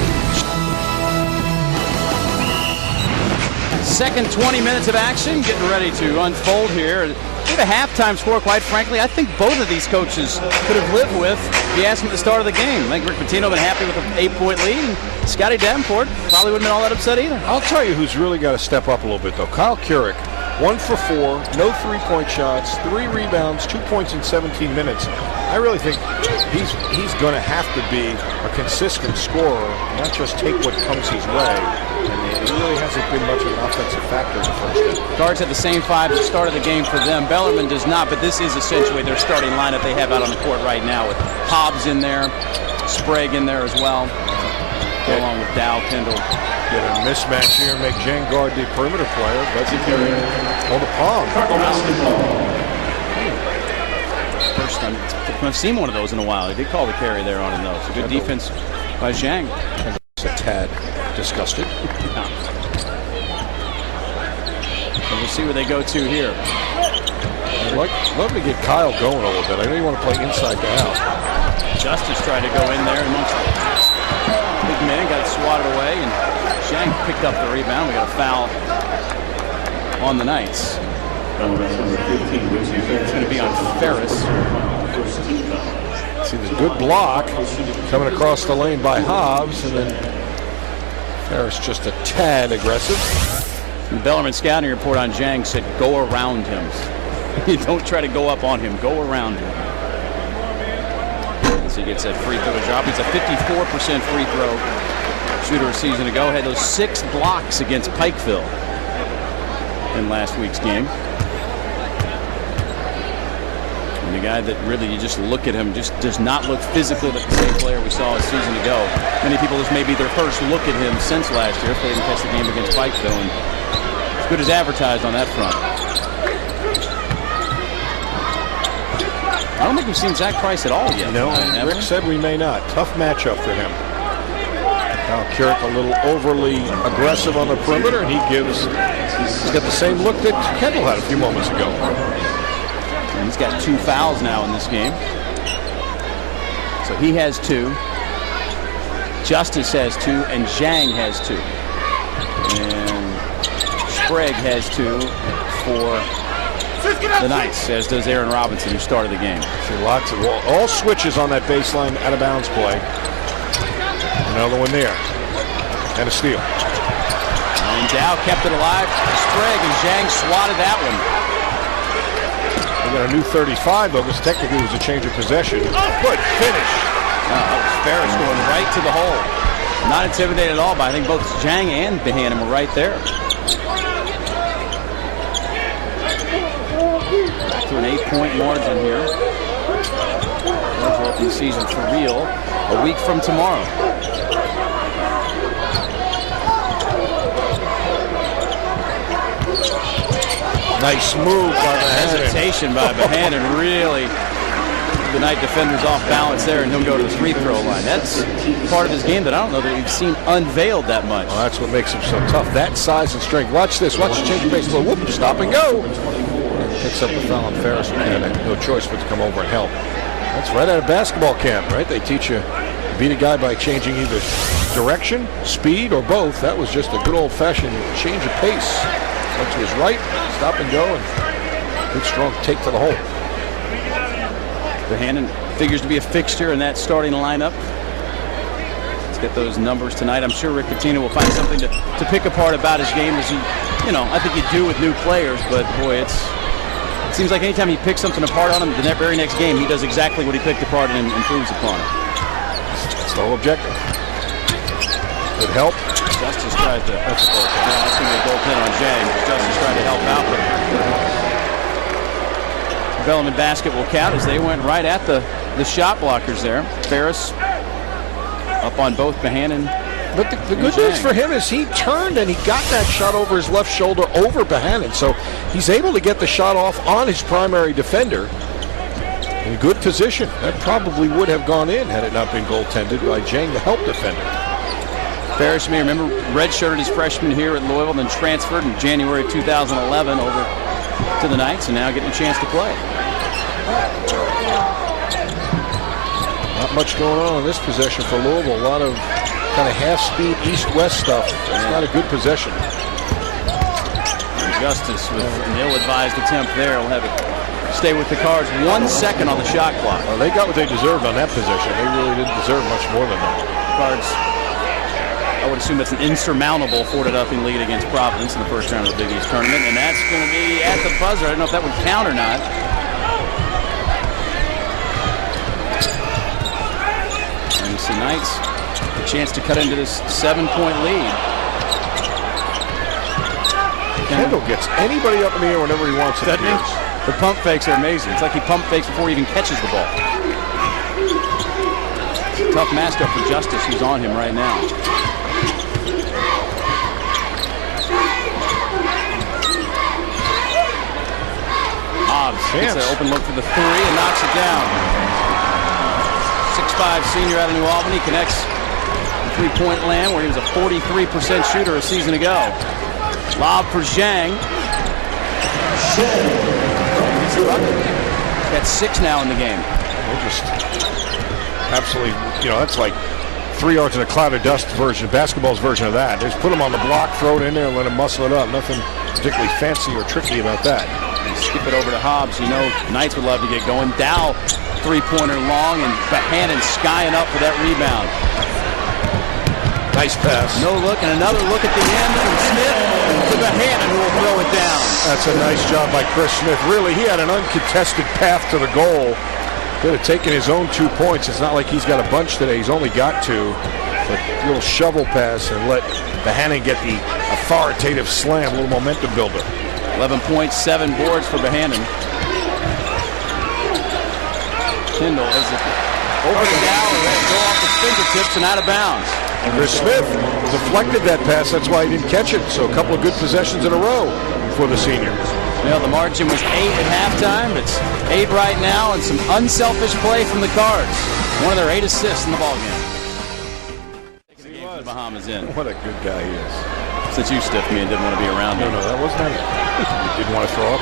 Second 20 minutes of action getting ready to unfold here. With a halftime score, quite frankly, I think both of these coaches could have lived with if you asked them at the start of the game. I think Rick Pitino been happy with an 8-point lead, and Scotty Davenport probably wouldn't have been all that upset either. I'll tell you who's really got to step up a little bit, though. Kyle Keurig, 1 for 4, no 3-point shots, 3 rebounds, 2 points in 17 minutes. I really think he's going to have to be a consistent scorer, not just take what comes his way. And he really hasn't been much of an offensive factor in the first half. Cards had the same 5 at the start of the game for them. Bellarmine does not, but this is essentially their starting lineup they have out on the court right now, with Hobbs in there, Sprague in there as well, along with Dow, Kendle. Get a mismatch here, make Jang guard the perimeter player. Does he carry on the palm? First time I've seen one of those in a while. He did call the carry there on him, though. So good defense by Zhang. A tad disgusted. And we'll see where they go to here. I'd love to get Kyle going a little bit. I know you want to play inside to out. Justice tried to go in there amongst the big men, got it swatted away, and Zhang picked up the rebound. We got a foul on the Knights. It's going to be on Ferris. See the good block coming across the lane by Hobbs, and then Ferris just a tad aggressive. The Bellarmine scouting report on Zhang said go around him. You don't try to go up on him, go around him. As he gets that free throw drop, he's a 54% free throw shooter a season ago. Had those 6 blocks against Pikeville. in last week's game. And the guy that really, you just look at him, just does not look physically like the same player we saw a season ago. Many people, this may be their first look at him since last year, if they didn't catch the game against Pikeville, and as good as advertised on that front. I don't think we've seen Zach Price at all yet. No, Rick said we may not. Tough matchup for him. Now Carrick a little overly aggressive on the perimeter, and he's got the same look that Kendle had a few moments ago. And he's got 2 fouls now in this game. So he has 2. Justice has 2, and Zhang has 2. And Sprague has 2 for the Knights, as does Aaron Robinson, who started the game. See lots of all switches on that baseline out of bounds play. Another one there. And a steal. And Dow kept it alive. Sprague and Zhang swatted that one. We got a new 35, though, because technically it was a change of possession. Good finish. That was Ferris going right to the hole. Not intimidated at all, but I think both Zhang and Behannon were right there. Back to an 8-point margin here. We'll open the season for real a week from tomorrow. Nice move by Behannon. Hesitation by Behannon, really. The Knight defender's off balance there, and he'll go to the free throw line. That's part of his game that I don't know that we've seen unveiled that much. Well, that's what makes him so tough. That size and strength. Watch this. Watch the change of pace. Whoop, stop and go. Picks up the foul on Ferris, and no choice but to come over and help. That's right out of basketball camp, right? They teach you to beat a guy by changing either direction, speed, or both. That was just a good old-fashioned change of pace. Went to his right, stop and go, and good strong take to the hole. Behannon figures to be a fixture in that starting lineup. Let's get those numbers tonight. I'm sure Rick Pitino will find something to pick apart about his game, as he, I think you do with new players. But boy, it seems like anytime he picks something apart on him, the very next game he does exactly what he picked apart and improves upon it. That's the whole objective. Good help. Justice tried to. That's a goaltend. Yeah, that's going to be a goaltend on Zhang. Justice tried to help out, but Bellarmine basket will count as they went right at the shot blockers there. Ferris up on both Behannon. But the good news for him is he turned and he got that shot over his left shoulder over Behannon. So he's able to get the shot off on his primary defender in good position. That probably would have gone in had it not been goaltended by Zhang, the help defender. Ferris, you may remember, redshirted his freshman here at Louisville, then transferred in January of 2011 over to the Knights, and now getting a chance to play. Not much going on in this possession for Louisville. A lot of kind of half-speed east-west stuff. It's not a good possession. And Justice with an ill-advised attempt there will have it stay with the Cards. 1 second on the shot clock. Well, they got what they deserved on that possession. They really didn't deserve much more than that. Cards, I would assume it's an insurmountable 4-0 lead against Providence in the first round of the Big East tournament, and that's going to be at the buzzer. I don't know if that would count or not. And so Knights a chance to cut into this 7-point lead. Kendle gets anybody up in the air whenever he wants it. The pump fakes are amazing. It's like he pump fakes before he even catches the ball. Tough matchup for Justice, who's on him right now. Hobbs gets an open look for the 3 and knocks it down. 6'5" senior out of New Albany connects the three-point land where he was a 43% shooter a season ago. Lob for Zhang. He's got 6 now in the game. We're just absolutely, that's like 3 yards in a cloud of dust version, basketball's version of that. Just put him on the block, throw it in there, and let him muscle it up. Nothing particularly fancy or tricky about that. And skip it over to Hobbs. Knights would love to get going. Dow, three-pointer long, and Behannon skying up for that rebound. Nice pass. No look, and another look at the end from Smith to Behannon, who will throw it down. That's a nice job by Chris Smith. Really, he had an uncontested path to the goal. Could have taken his own 2 points. It's not like he's got a bunch today. He's only got 2. But a little shovel pass and let Behannon get the authoritative slam, a little momentum builder. 11.7 boards for Bohannon. Kendle has it over the gallery, let it go off his fingertips and out of bounds. Chris Smith deflected that pass. That's why he didn't catch it. So a couple of good possessions in a row for the senior. Well, the margin was 8 at halftime. It's 8 right now, and some unselfish play from the Cards. One of their 8 assists in the ballgame. Taking the game for the Bahamas in. What a good guy he is. Since you stiffed me and didn't want to be around him. No, that wasn't it. You didn't want to throw up.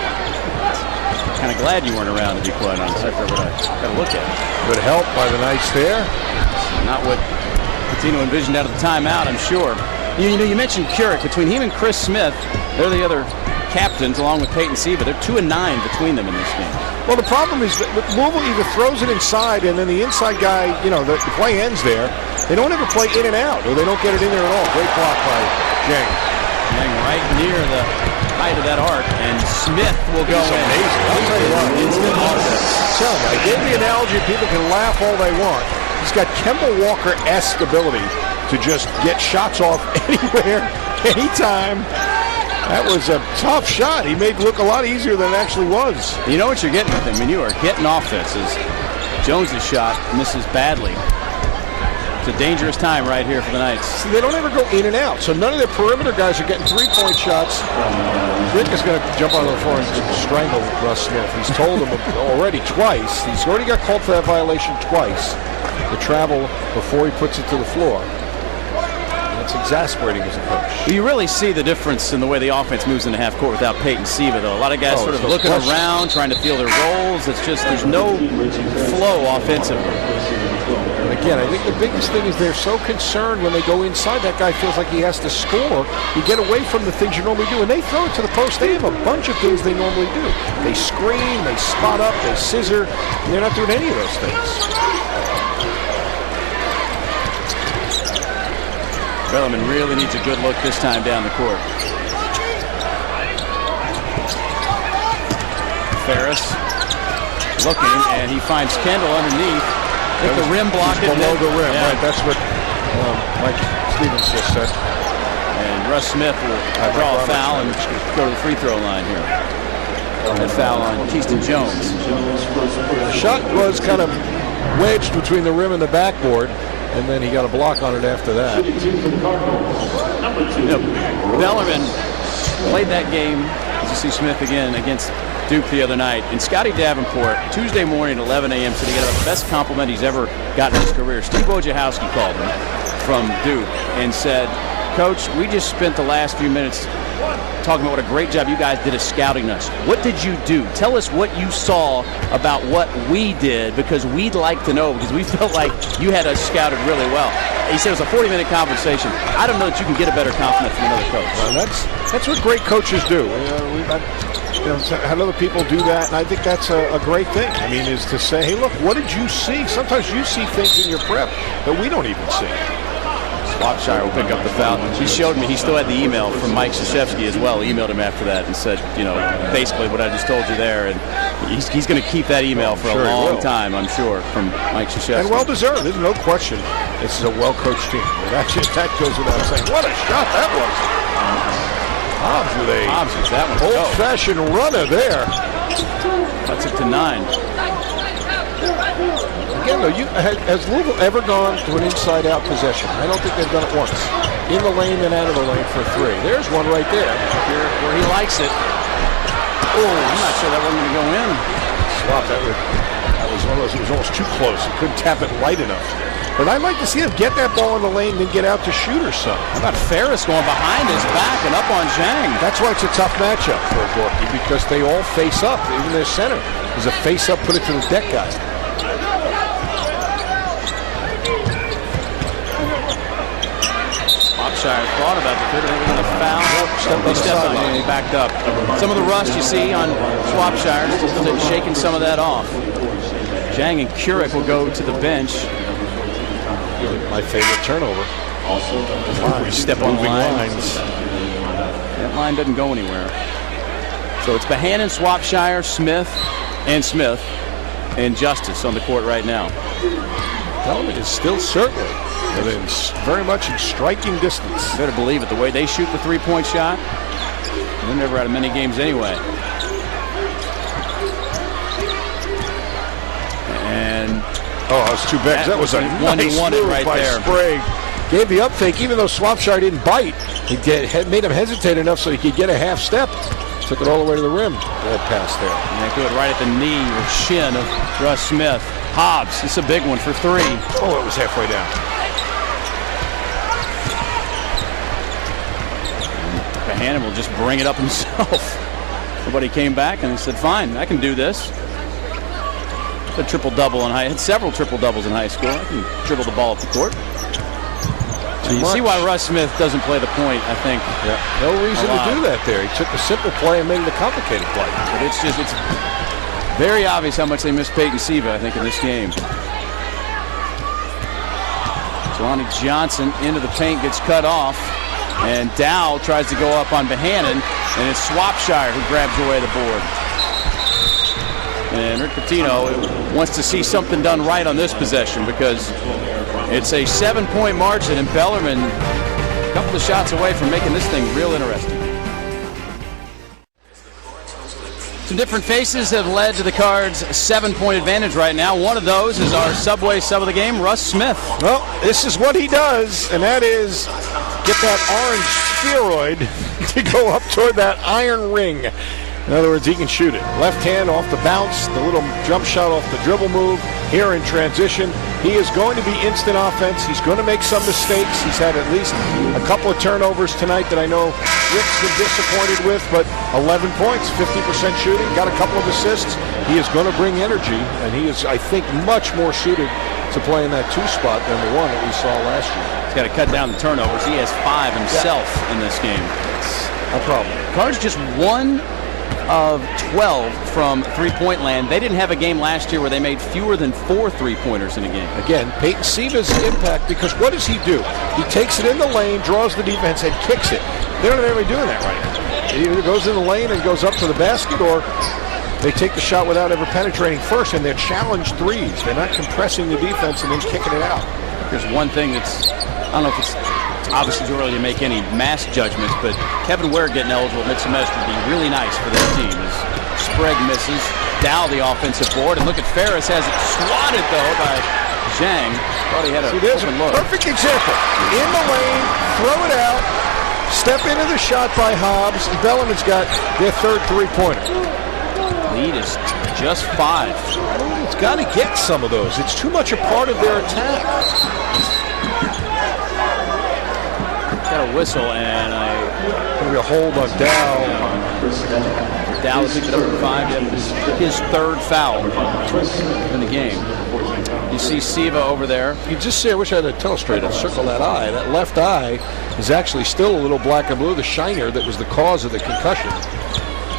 Kind of glad you weren't around, to be quite honest. After what I got to look at. Good help by the Knights there. Not what Patino envisioned out of the timeout, I'm sure. You mentioned Curick. Between him and Chris Smith, they're the other captains, along with Peyton Siva. They're 2 and 9 between them in this game. Well, the problem is that Louisville either throws it inside, and then the inside guy, the play ends there. They don't ever play in and out, or they don't get it in there at all. Great block by Jang. Jang right near the height of that arc, and Smith will go in. Amazing. I'll tell you what. Instant offense. Tell me, I gave the analogy. People can laugh all they want. He's got Kemba Walker-esque ability to just get shots off anywhere, anytime. That was a tough shot. He made it look a lot easier than it actually was. You know what you're getting with him. You are getting offenses. Jones's shot misses badly. It's a dangerous time right here for the Knights. See, they don't ever go in and out, so none of their perimeter guys are getting three-point shots. Rick is going to jump on the floor and strangle Russ Smith. He's told him already twice. He's already got called for that violation twice. The travel before he puts it to the floor. That's exasperating as a coach. You really see the difference in the way the offense moves in the half court without Peyton Siva, though. A lot of guys sort of looking around, trying to feel their roles. It's just there's no flow offensively. And again, I think the biggest thing is they're so concerned when they go inside. That guy feels like he has to score. You get away from the things you normally do. When they throw it to the post, they have a bunch of things they normally do. They screen, they spot up, they scissor. They're not doing any of those things. Bellarmine really needs a good look this time down the court. Ferris looking, and he finds Kendle underneath. Hit the rim block. Below the rim, right? That's what Mike Stevens just said. And Russ Smith will draw a foul and go to the free throw line here. That foul on Keyston Jones. The shot was kind of wedged between the rim and the backboard. And then he got a block on it after that. Bellarmine played that game, as you see Smith again, against Duke the other night. And Scotty Davenport, Tuesday morning at 11 a.m. said he got the best compliment he's ever gotten in his career. Steve Wojciechowski called him from Duke and said, "Coach, we just spent the last few minutes talking about what a great job you guys did of scouting us. What did you do? Tell us what you saw about what we did, because we'd like to know, because we felt like you had us scouted really well." He said it was a 40-minute conversation. I don't know that you can get a better compliment from another coach. Well, that's what great coaches do. I've had other people do that, and I think that's a great thing. I mean, is to say, hey, look, what did you see? Sometimes you see things in your prep that we don't even see. Swapshire will pick up the foul. He showed me he still had the email from Mike Krzyzewski as well. He emailed him after that and said, basically what I just told you there. And he's going to keep that email for a long time, I'm sure, from Mike Krzyzewski. And well-deserved. There's no question. This is a well-coached team. That goes without saying. What a shot that was. Hobbs with that one. Old-fashioned runner there. Cuts it to 9. Again, though, has Louisville ever gone to an inside-out possession? I don't think they've done it once. In the lane and out of the lane for 3. There's one right there. Where he likes it. Oh, I'm not sure that wasn't going to go in. Swap, that was one of those, it was almost too close. He couldn't tap it light enough. But I'd like to see him get that ball in the lane and then get out to shoot or something. How about Ferris going behind his back and up on Zhang? That's why it's a tough matchup for Gorky, because they all face up. Even their center is a face-up, put it to the deck guy. Swapshire thought about the fit. They were going to foul. He stepped on it. He backed up. Some of the rust you see on Swapshire, just shaking some of that off. Zhang and Curick will go to the bench. My favorite turnover. Also, step on lines. That line doesn't go anywhere. So it's Bohannon, Swapshire, Smith, and Justice on the court right now. Bellarmine is still certainly very much in striking distance. Better believe it. The way they shoot the three-point shot. They're never out of many games anyway. And that was too bad. That was a nice move right by there. Sprague. Gave the up fake, even though Swapshire didn't bite. He made him hesitate enough so he could get a half step. Took it all the way to the rim. Bad pass there. Yeah, good. Right at the knee or shin of Russ Smith. Hobbs, this is a big one for 3. Oh, it was halfway down. Bohannon will just bring it up himself. Nobody came back and he said, fine, I can do this. A triple-double in had several triple-doubles in high school. I can dribble the ball up the court. So you see why Russ Smith doesn't play the point, I think. Yeah. No reason to do that there. He took the simple play and made it a complicated play. But it's very obvious how much they miss Peyton Siva, I think, in this game. Jelani Johnson into the paint, gets cut off. And Dow tries to go up on Bohannon, and it's Swapshire who grabs away the board. And Rick Pitino wants to see something done right on this possession because it's a 7-point margin, and Bellarmine a couple of shots away from making this thing real interesting. Some different faces have led to the Cards' 7-point advantage right now. One of those is our Subway sub of the game, Russ Smith. Well, this is what he does, and that is get that orange spheroid to go up toward that iron ring. In other words, he can shoot it. Left hand off the bounce, the little jump shot off the dribble move. Here in transition, he is going to be instant offense. He's going to make some mistakes. He's had at least a couple of turnovers tonight that I know Rick's been disappointed with, but 11 points, 50% shooting, got a couple of assists. He is going to bring energy, and he is, I think, much more suited to play in that 2 spot than the 1 that we saw last year. He's got to cut down the turnovers. He has 5 himself in this game. That's a problem. Cards just 1 of 12 from three-point land. They didn't have a game last year where they made fewer than 4 three-pointers in a game. Again, Peyton Siva's impact, because what does he do? He takes it in the lane, draws the defense, and kicks it. They're not really doing that right now. It either goes in the lane and goes up to the basket, or they take the shot without ever penetrating first, and they're challenged threes. They're not compressing the defense and then kicking it out. There's one thing that's, I don't know if it's obviously too early to make any mass judgments, but Kevin Ware getting eligible mid-semester would be really nice for this team. As Sprague misses, Dow the offensive board, and look at Ferris has it swatted though by Zhang. Thought he had a look. Perfect example. In the lane, throw it out, step into the shot by Hobbs, and Bellarmine's got their 3rd three-pointer. Lead is just 5. It's got to get some of those. It's too much a part of their attack. Got a whistle, and maybe a hold on Dow. Dow picked it up for 5. His 3rd foul in the game. You see Siva over there. You just see, I wish I had a telestrator to circle that eye. That left eye is actually still a little black and blue, the shiner that was the cause of the concussion.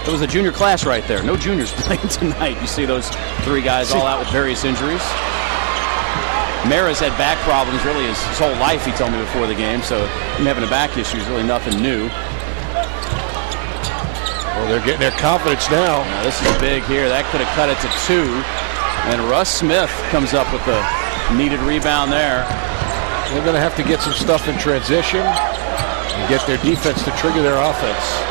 It was a junior class right there. No juniors playing tonight. You see those 3 guys all out with various injuries. Mara's had back problems really his whole life, he told me before the game, so him having a back issue is really nothing new. Well, they're getting their confidence now. This is big here. That could have cut it to 2. And Russ Smith comes up with the needed rebound there. They're going to have to get some stuff in transition and get their defense to trigger their offense.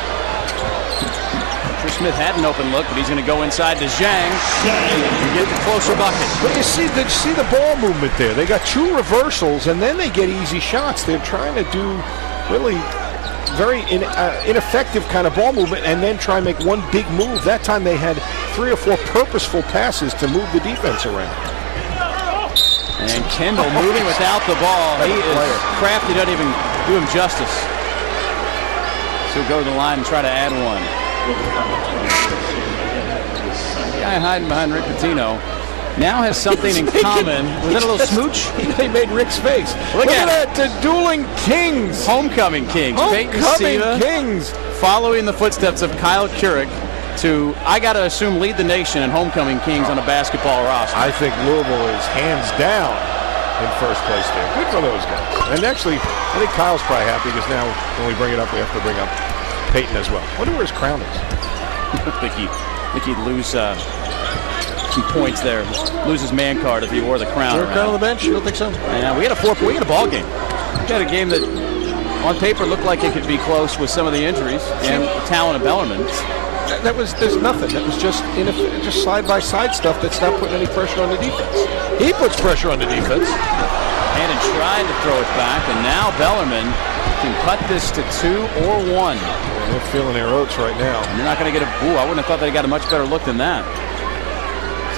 Smith had an open look, but he's going to go inside to Zhang and get the closer bucket. But you see the ball movement there. They got 2 reversals, and then they get easy shots. They're trying to do really very ineffective kind of ball movement and then try and make one big move. That time they had 3 or 4 purposeful passes to move the defense around. And Kendle moving without the ball. He is crafty, doesn't even do him justice. So we'll go to the line and try to add one. The guy hiding behind Rick Pitino now has something in common. Was that a little smooch? They made Rick's face. Look at that, the dueling kings. Homecoming kings. Homecoming kings. Following the footsteps of Kyle Keurig to, I got to assume, lead the nation in homecoming kings on a basketball roster. I think Louisville is hands down in first place there. Good for those guys. And actually, I think Kyle's probably happy because now when we bring it up, we have to bring up Peyton as well. I wonder where his crown is. I think he'd lose some points there. Lose his man card if he wore the crown. Is there a crown on the bench? You don't think so? Yeah, we had a ball game. We had a game that on paper looked like it could be close with some of the injuries and the talent of Bellarmine. There's nothing. That was just side-by-side stuff that's not putting any pressure on the defense. He puts pressure on the defense. Hannon tried to throw it back, and now Bellarmine can cut this to 2 or 1. They're feeling their oats right now. And you're not going to get I wouldn't have thought they got a much better look than that.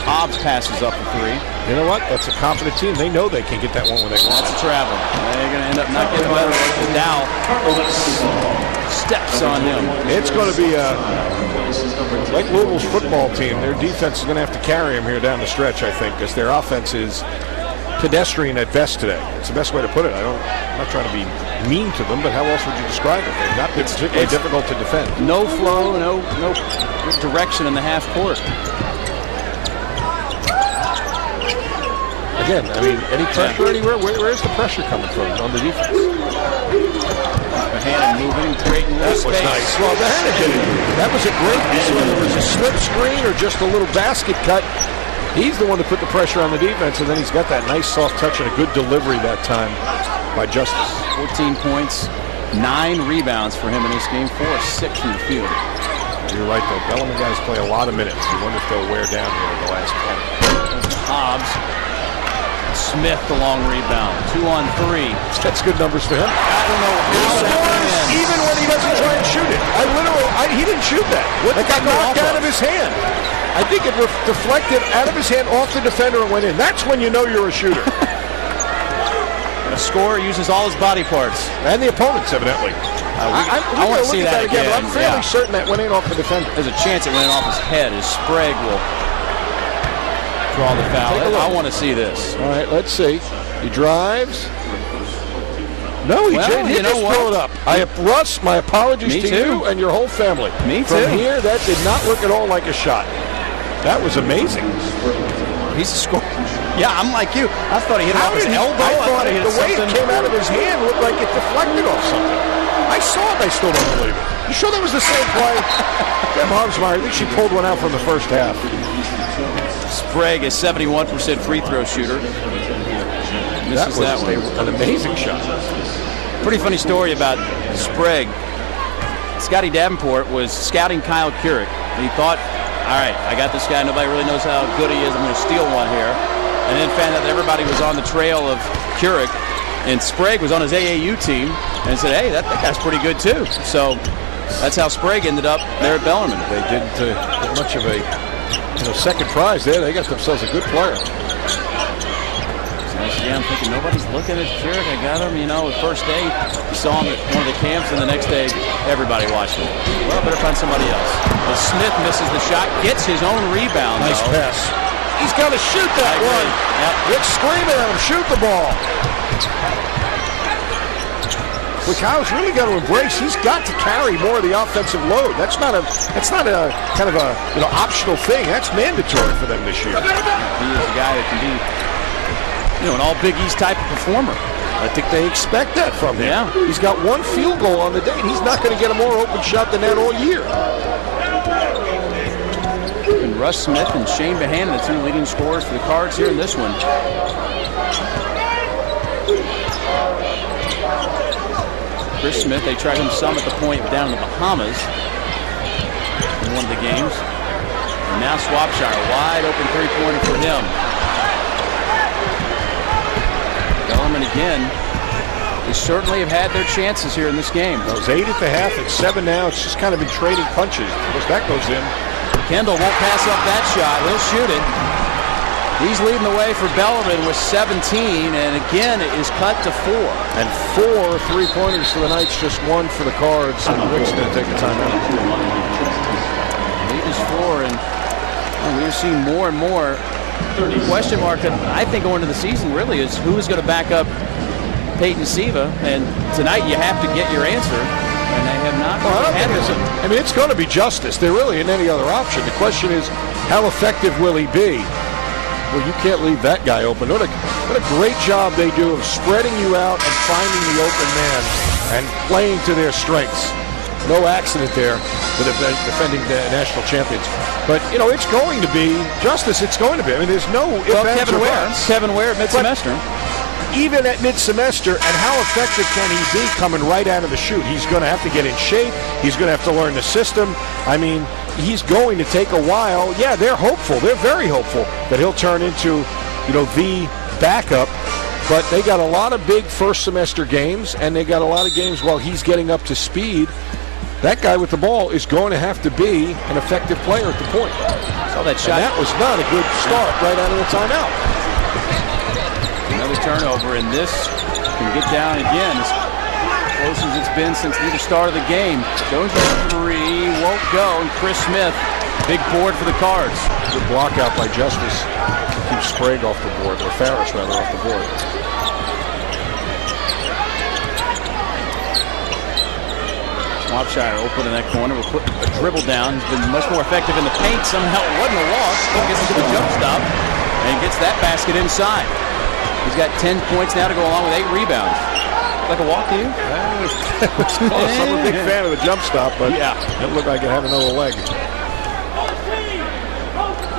Hobbs passes up for 3. You know what? That's a confident team. They know they can get that one when they want. That's a travel. They're going to end up not getting better. Dow steps on him. It's going to be like Louisville's football team. Their defense is going to have to carry them here down the stretch, I think, because their offense is pedestrian at best today. It's the best way to put it. I'm not trying to be mean to them, but how else would you describe it? They've not been particularly difficult to defend. No flow, no direction in the half court. Again, I mean, any pressure anywhere? Where's the pressure coming from on the defense? Hannon moving, creating more space. That was nice. Well, Hannon did it. That was a great piece. Whether it was a slip screen or just a little basket cut, he's the one that put the pressure on the defense, and then he's got that nice soft touch and a good delivery that time by Justice. 14 points, 9 rebounds for him in this game, 4 or 6 from the field. You're right, though. Bellarmine guys play a lot of minutes. You wonder if they'll wear down here in the last 10. Hobbs. Smith, the long rebound. 2 on 3. That's good numbers for him. I don't know how that went. Even when he doesn't try and shoot it. He didn't shoot that. It got knocked out of his hand. I think it deflected out of his hand off the defender and went in. That's when you know you're a shooter. A scorer uses all his body parts. And the opponents, evidently. I want to see that again. I'm fairly certain that went in off the defender. There's a chance it went off his head as Sprague will draw the foul. I want to see this. All right, let's see. He drives. No, he didn't throw it up. Russ, my apologies to you and your whole family. Me too. From here, that did not look at all like a shot. That was amazing. He's a scorer. Yeah, I'm like you. I thought he hit it off his elbow. I thought the way it came out of his hand looked like it deflected off something. I saw it. I still don't believe it. You sure that was the same play? Deb Hobsmeyer, I think she pulled one out from the first half. Sprague is 71% free throw shooter. That was an amazing shot. Pretty funny story about Sprague. Scotty Davenport was scouting Kyle Keurig. And he thought, all right, I got this guy. Nobody really knows how good he is. I'm going to steal one here. And then found out that everybody was on the trail of Keurig. And Sprague was on his AAU team and said, hey, that guy's pretty good too. So that's how Sprague ended up there at Bellarmine. They didn't get much of a second prize there. They got themselves a good player. Yeah, I'm thinking nobody's looking at Keurig. I got him, the first day you saw him at one of the camps, and the next day everybody watched him. Well, better find somebody else. Well, Smith misses the shot, gets his own rebound. Nice pass. He's got to shoot that one. Yep. It's screaming at him, shoot the ball. What Kyle's really got to embrace, he's got to carry more of the offensive load. That's not a kind of a optional thing. That's mandatory for them this year. He is a guy that can be an all Big East type of performer. I think they expect that from him. Yeah. He's got one field goal on the day, and he's not going to get a more open shot than that all year. And Russ Smith and Shane Behannon, the 2 leading scorers for the Cards here in this one. Chris Smith, they tried him some at the point down in the Bahamas in one of the games. And now Swapshire, wide open 3-pointer for him. Bellarmine again. They certainly have had their chances here in this game. It was 8 at the half, it's 7 now. It's just kind of been trading punches. Of course, that goes in. Kendle won't pass up that shot. He'll shoot it. He's leading the way for Bellarmine with 17, and again it is cut to 4. And 4 3-pointers for the Knights, just 1 for the Cards, and Rick's going to take the timeout. Lead is 4, and we're seeing more and more. The question mark that I think going into the season really is who is going to back up Peyton Siva, and tonight you have to get your answer, and they have not. I mean, it's going to be Justice. There really isn't any other option. The question is, how effective will he be? Well, you can't leave that guy open. What a great job they do of spreading you out and finding the open man and playing to their strengths. No accident there for the defending the national champions. But, it's going to be Justice. It's going to be. I mean, there's no Kevin Ware at mid-semester. even at mid-semester, and how effective can he be coming right out of the chute? He's going to have to get in shape. He's going to have to learn the system. I mean, he's going to take a while. Yeah, they're hopeful. They're very hopeful that he'll turn into, the backup. But they got a lot of big first-semester games, and they got a lot of games while he's getting up to speed. That guy with the ball is going to have to be an effective player at the point. Saw that shot. And that was not a good start right out of the timeout. Another turnover, and this can get down again as close as it's been since the start of the game. Jones for 3, won't go, and Chris Smith, big board for the Cards. Good block out by Justice. Keeps Sprague off the board, or Farris rather, off the board. Swapshire open in that corner, will put a dribble down. He's been much more effective in the paint. Somehow it wasn't a loss. He gets into the jump stop and gets that basket inside. He's got 10 points now to go along with 8 rebounds. Like a walk to you? It's close. I'm a big fan of the jump stop, but yeah, it looked like it had another leg.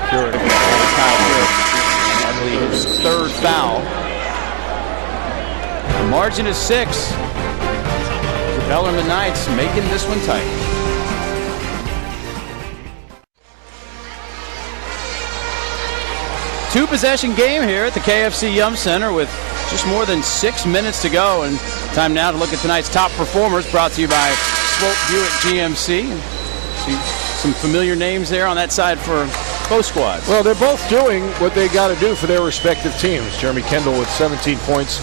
I believe his 3rd foul. The margin is 6. The Bellarmine Knights making this one tight. Two-possession game here at the KFC Yum Center with just more than 6 minutes to go. And time now to look at tonight's top performers, brought to you by Swope Buick GMC. See some familiar names there on that side for both squads. Well, they're both doing what they got to do for their respective teams. Jeremy Kendle with 17 points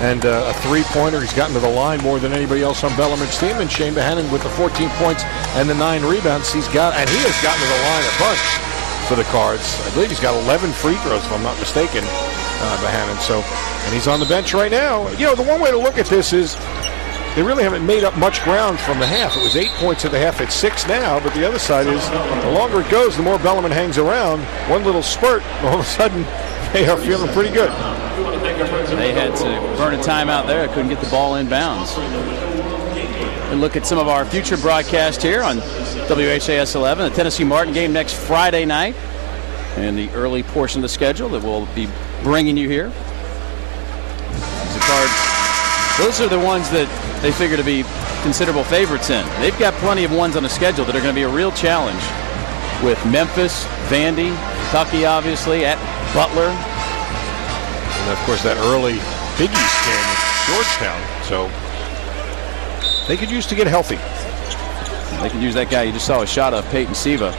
and a 3-pointer. He's gotten to the line more than anybody else on Bellarmine's team. And Shane Bohannon with the 14 points and the 9 rebounds. He has gotten to the line a bunch for the Cards. I believe he's got 11 free throws, if I'm not mistaken, Bohannon. So, and he's on the bench right now. The one way to look at this is they really haven't made up much ground from the half. It was 8 points at the half. It's 6 now, but the other side is the longer it goes, the more Bellarmine hangs around. One little spurt, all of a sudden, they are feeling pretty good. They had to burn a timeout there. Couldn't get the ball in bounds. And look at some of our future broadcasts here on WHAS 11. The Tennessee Martin game next Friday night, and the early portion of the schedule that we'll be bringing you here. The Cards, those are the ones that they figure to be considerable favorites in. They've got plenty of ones on the schedule that are going to be a real challenge, with Memphis, Vandy, Kentucky obviously, at Butler. And of course that early Big East game with Georgetown. So they could use to get healthy. They could use that guy you just saw a shot of, Peyton Siva.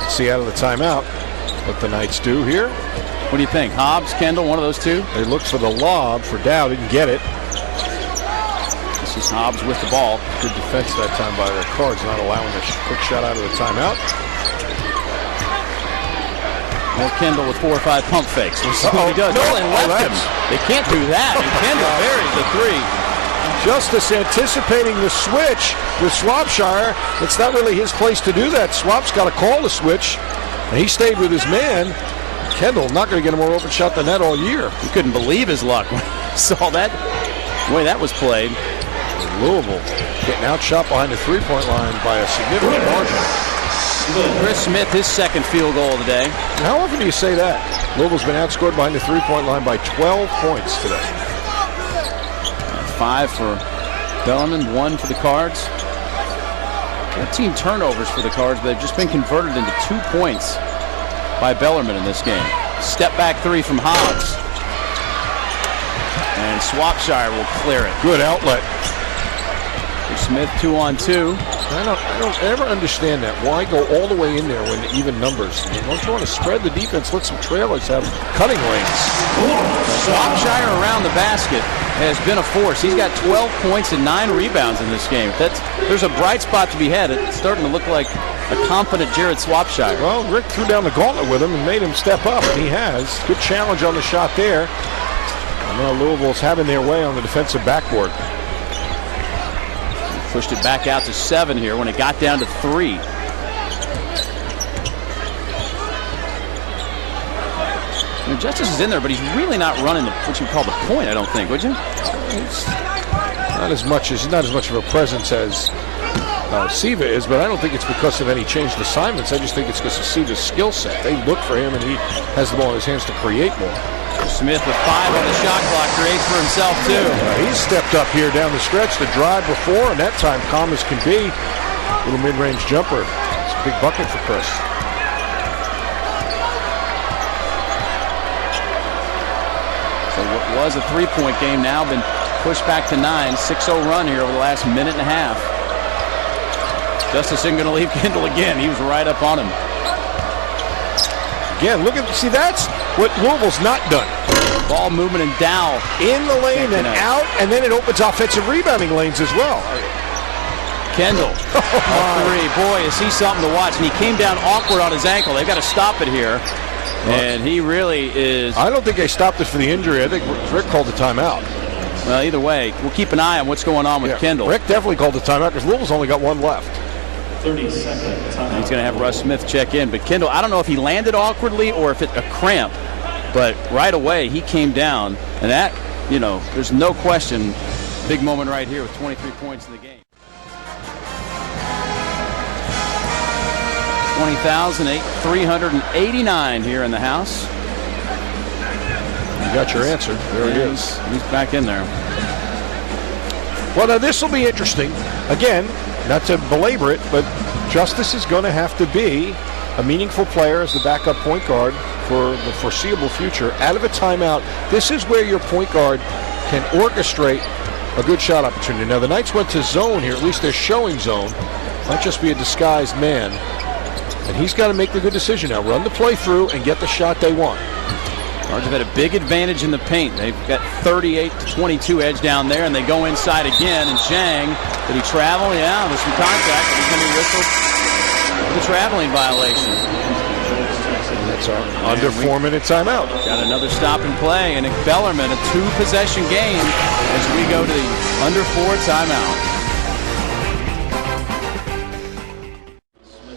Let's see out of the timeout what the Knights do here. What do you think? Hobbs, Kendle, one of those two? They looked for the lob for Dow, didn't get it. This is Hobbs with the ball. Good defense that time by the Cards, not allowing a quick shot out of the timeout. More Kendle with 4 or 5 pump fakes. We'll see what he does. No, and left him. They can't do that. And Kendle buries the 3. Justice anticipating the switch with Swapshire. It's not really his place to do that. Swap's got to call the switch, and he stayed with his man. Kendle not going to get a more open shot than that all year. He couldn't believe his luck when he saw that, the way that was played. Louisville getting outshot behind the 3-point line by a significant margin. Chris Smith, his 2nd field goal of the day. How often do you say that? Louisville's been outscored behind the 3-point line by 12 points today. 5 for Bellarmine, 1 for the Cards. 14 turnovers for the Cards, but they've just been converted into 2 points by Bellarmine in this game. Step back 3 from Hobbs. And Swapshire will clear it. Good outlet. Smith 2-on-2. I don't ever understand that. Why go all the way in there when even numbers? Don't you want to spread the defense? Let some trailers have cutting lanes. Swapshire around the basket has been a force. He's got 12 points and 9 rebounds in this game. There's a bright spot to be had. It's starting to look like a confident Jared Swapshire. Well, Rick threw down the gauntlet with him and made him step up, and he has. Good challenge on the shot there. And now Louisville's having their way on the defensive backboard. Pushed it back out to 7 here when it got down to 3. Justice is in there, but he's really not running what you call the point, I don't think, would you? He's not as much of a presence as Siva is, but I don't think it's because of any changed assignments. I just think it's because of Siva's skill set. They look for him, and he has the ball in his hands to create more. Smith with 5 on the shot clock creates for himself too. He's stepped up here down the stretch to drive before, and that time calm as can be. Little mid-range jumper. It's a big bucket for Chris. So what was a 3-point game now been pushed back to 9. 6-0 run here over the last minute and a half. Justice isn't going to leave Kendle again. He was right up on him. Again, see, that's what Louisville's not done. Ball movement and Dow in the lane and out, and then it opens offensive rebounding lanes as well. Kendle, three. Boy, is he something to watch. And he came down awkward on his ankle. They've got to stop it here. And he really is. I don't think they stopped it for the injury. I think Rick called the timeout. Well, either way, we'll keep an eye on what's going on with Kendle. Rick definitely called the timeout because Louisville's only got one left. 30-second timeout. He's going to have Russ Smith check in. But Kendle, I don't know if he landed awkwardly or if it's a cramp. But right away, he came down. And that, there's no question, big moment right here with 23 points in the game. 20,389 here in the house. You got your answer. There he is. He's back in there. Well, now this will be interesting. Again, not to belabor it, but Justice is going to have to be a meaningful player as the backup point guard for the foreseeable future. Out of a timeout, this is where your point guard can orchestrate a good shot opportunity. Now, the Knights went to zone here. At least they're showing zone. Might just be a disguised man. And he's got to make the good decision now. Run the play through and get the shot they want. Cards have had a big advantage in the paint. They've got 38-22 edge down there, and they go inside again. And Zhang, did he travel? Yeah, there's some contact, but he's going to be whistled for the traveling violation. That's our under 4-minute timeout. Got another stop and play, and Bellarmine, a 2-possession game as we go to the under 4 timeout.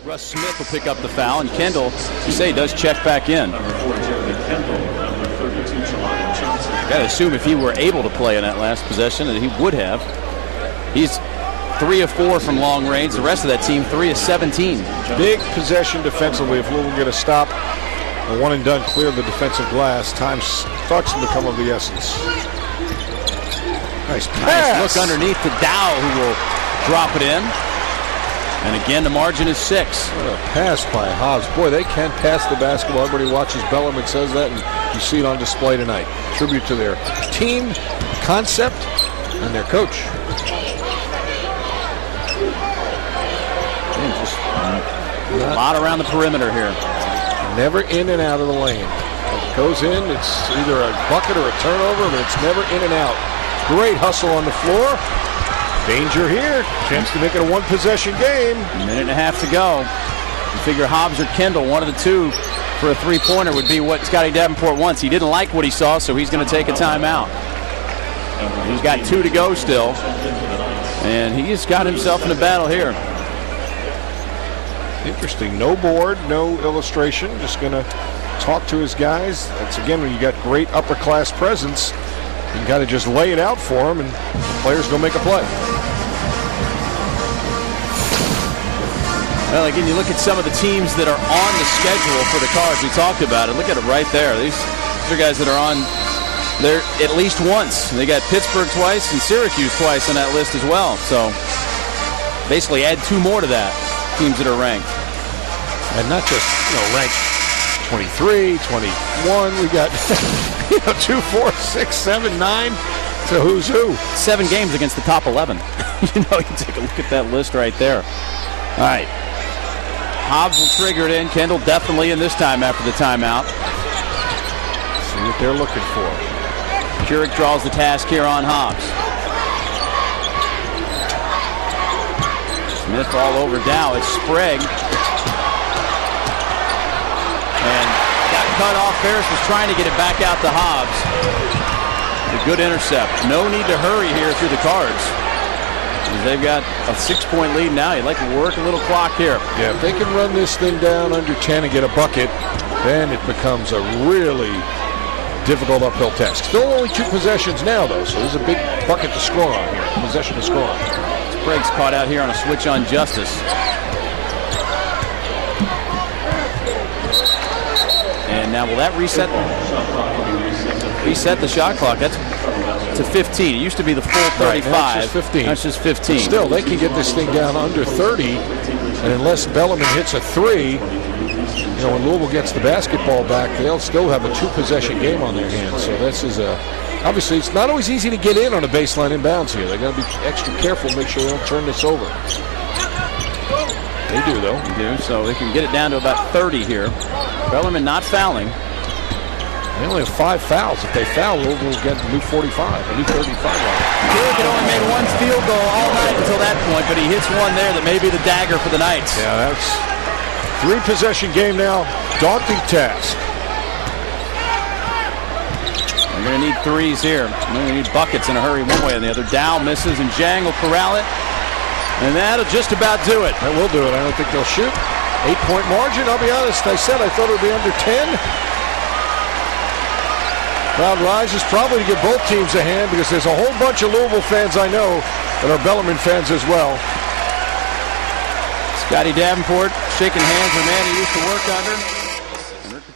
Russ Smith will pick up the foul, and Kendle, you say, does check back in. Got to assume if he were able to play in that last possession that he would have. He's 3 of 4 from long range. The rest of that team 3 of 17. Big possession defensively. If Louisville get a stop, a one and done, clear the defensive glass. Time starts to become of the essence. Nice pass. Nice look underneath to Dow, who will drop it in. And again, the margin is 6. What a pass by Hobbs. Boy, they can pass the basketball. Everybody watches Bellarmine says that, and you see it on display tonight. Tribute to their team concept and their coach. And just a lot around the perimeter here. Never in and out of the lane. If it goes in, it's either a bucket or a turnover, but it's never in and out. Great hustle on the floor. Danger here. Chance to make it a 1-possession game. A minute and a half to go. You figure Hobbs or Kendle, one of the two, for a 3-pointer would be what Scotty Davenport wants. He didn't like what he saw, so he's going to take a timeout. He's got 2 to go still. And he's got himself in a battle here. Interesting. No board, no illustration. Just going to talk to his guys. That's, again, when you got great upper-class presence, you got to just lay it out for him, and the players go make a play. Well, again, you look at some of the teams that are on the schedule for the Cards. We talked about it. Look at it right there. These are guys that are on there at least once. They got Pittsburgh twice and Syracuse twice on that list as well. So basically add 2 more to that, teams that are ranked. And not just, ranked 23, 21. We got 2, 4, 6, 7, 9. So who's who? 7 games against the top 11. You take a look at that list right there. All right. Hobbs will trigger it in. Kendle definitely in this time after the timeout. See what they're looking for. Keurig draws the task here on Hobbs. Smith all over Dow. It's Sprague. And got cut off. Ferris was trying to get it back out to Hobbs. A good intercept. No need to hurry here through the Cards. They've got a 6-point lead now. You'd like to work a little clock here. Yeah, if they can run this thing down under 10 and get a bucket, then it becomes a really difficult uphill task. Still only 2 possessions now, though, so there's a big bucket to score on here. Possession to score on. Sprague's caught out here on a switch on Justice. And now will that reset? reset the shot clock. That's to 15. It used to be the full 35. Right, that's just 15. That's just 15. But still, they can get this thing down under 30, and unless Bellarmine hits a 3, when Louisville gets the basketball back, they'll still have a 2-possession game on their hands. So this is obviously it's not always easy to get in on a baseline inbounds here. They got to be extra careful, make sure they don't turn this over. They do, though. They do, so they can get it down to about 30 here. Bellarmine not fouling. They only have 5 fouls. If they foul, Louisville will get a new 45, a new 35 line. Gilligan only made 1 field goal all night until that point, but he hits one there that may be the dagger for the Knights. Yeah, that's 3-possession game now. Daunting task. They're going to need threes here. They're going to need buckets in a hurry one way or the other. Dow misses, and Jang will corral it. And that'll just about do it. That will do it. I don't think they'll shoot. 8-point margin. I'll be honest. I said I thought it would be under 10. Crowd rises probably to give both teams a hand because there's a whole bunch of Louisville fans I know that are Bellarmine fans as well. Scotty Davenport shaking hands with a man he used to work under.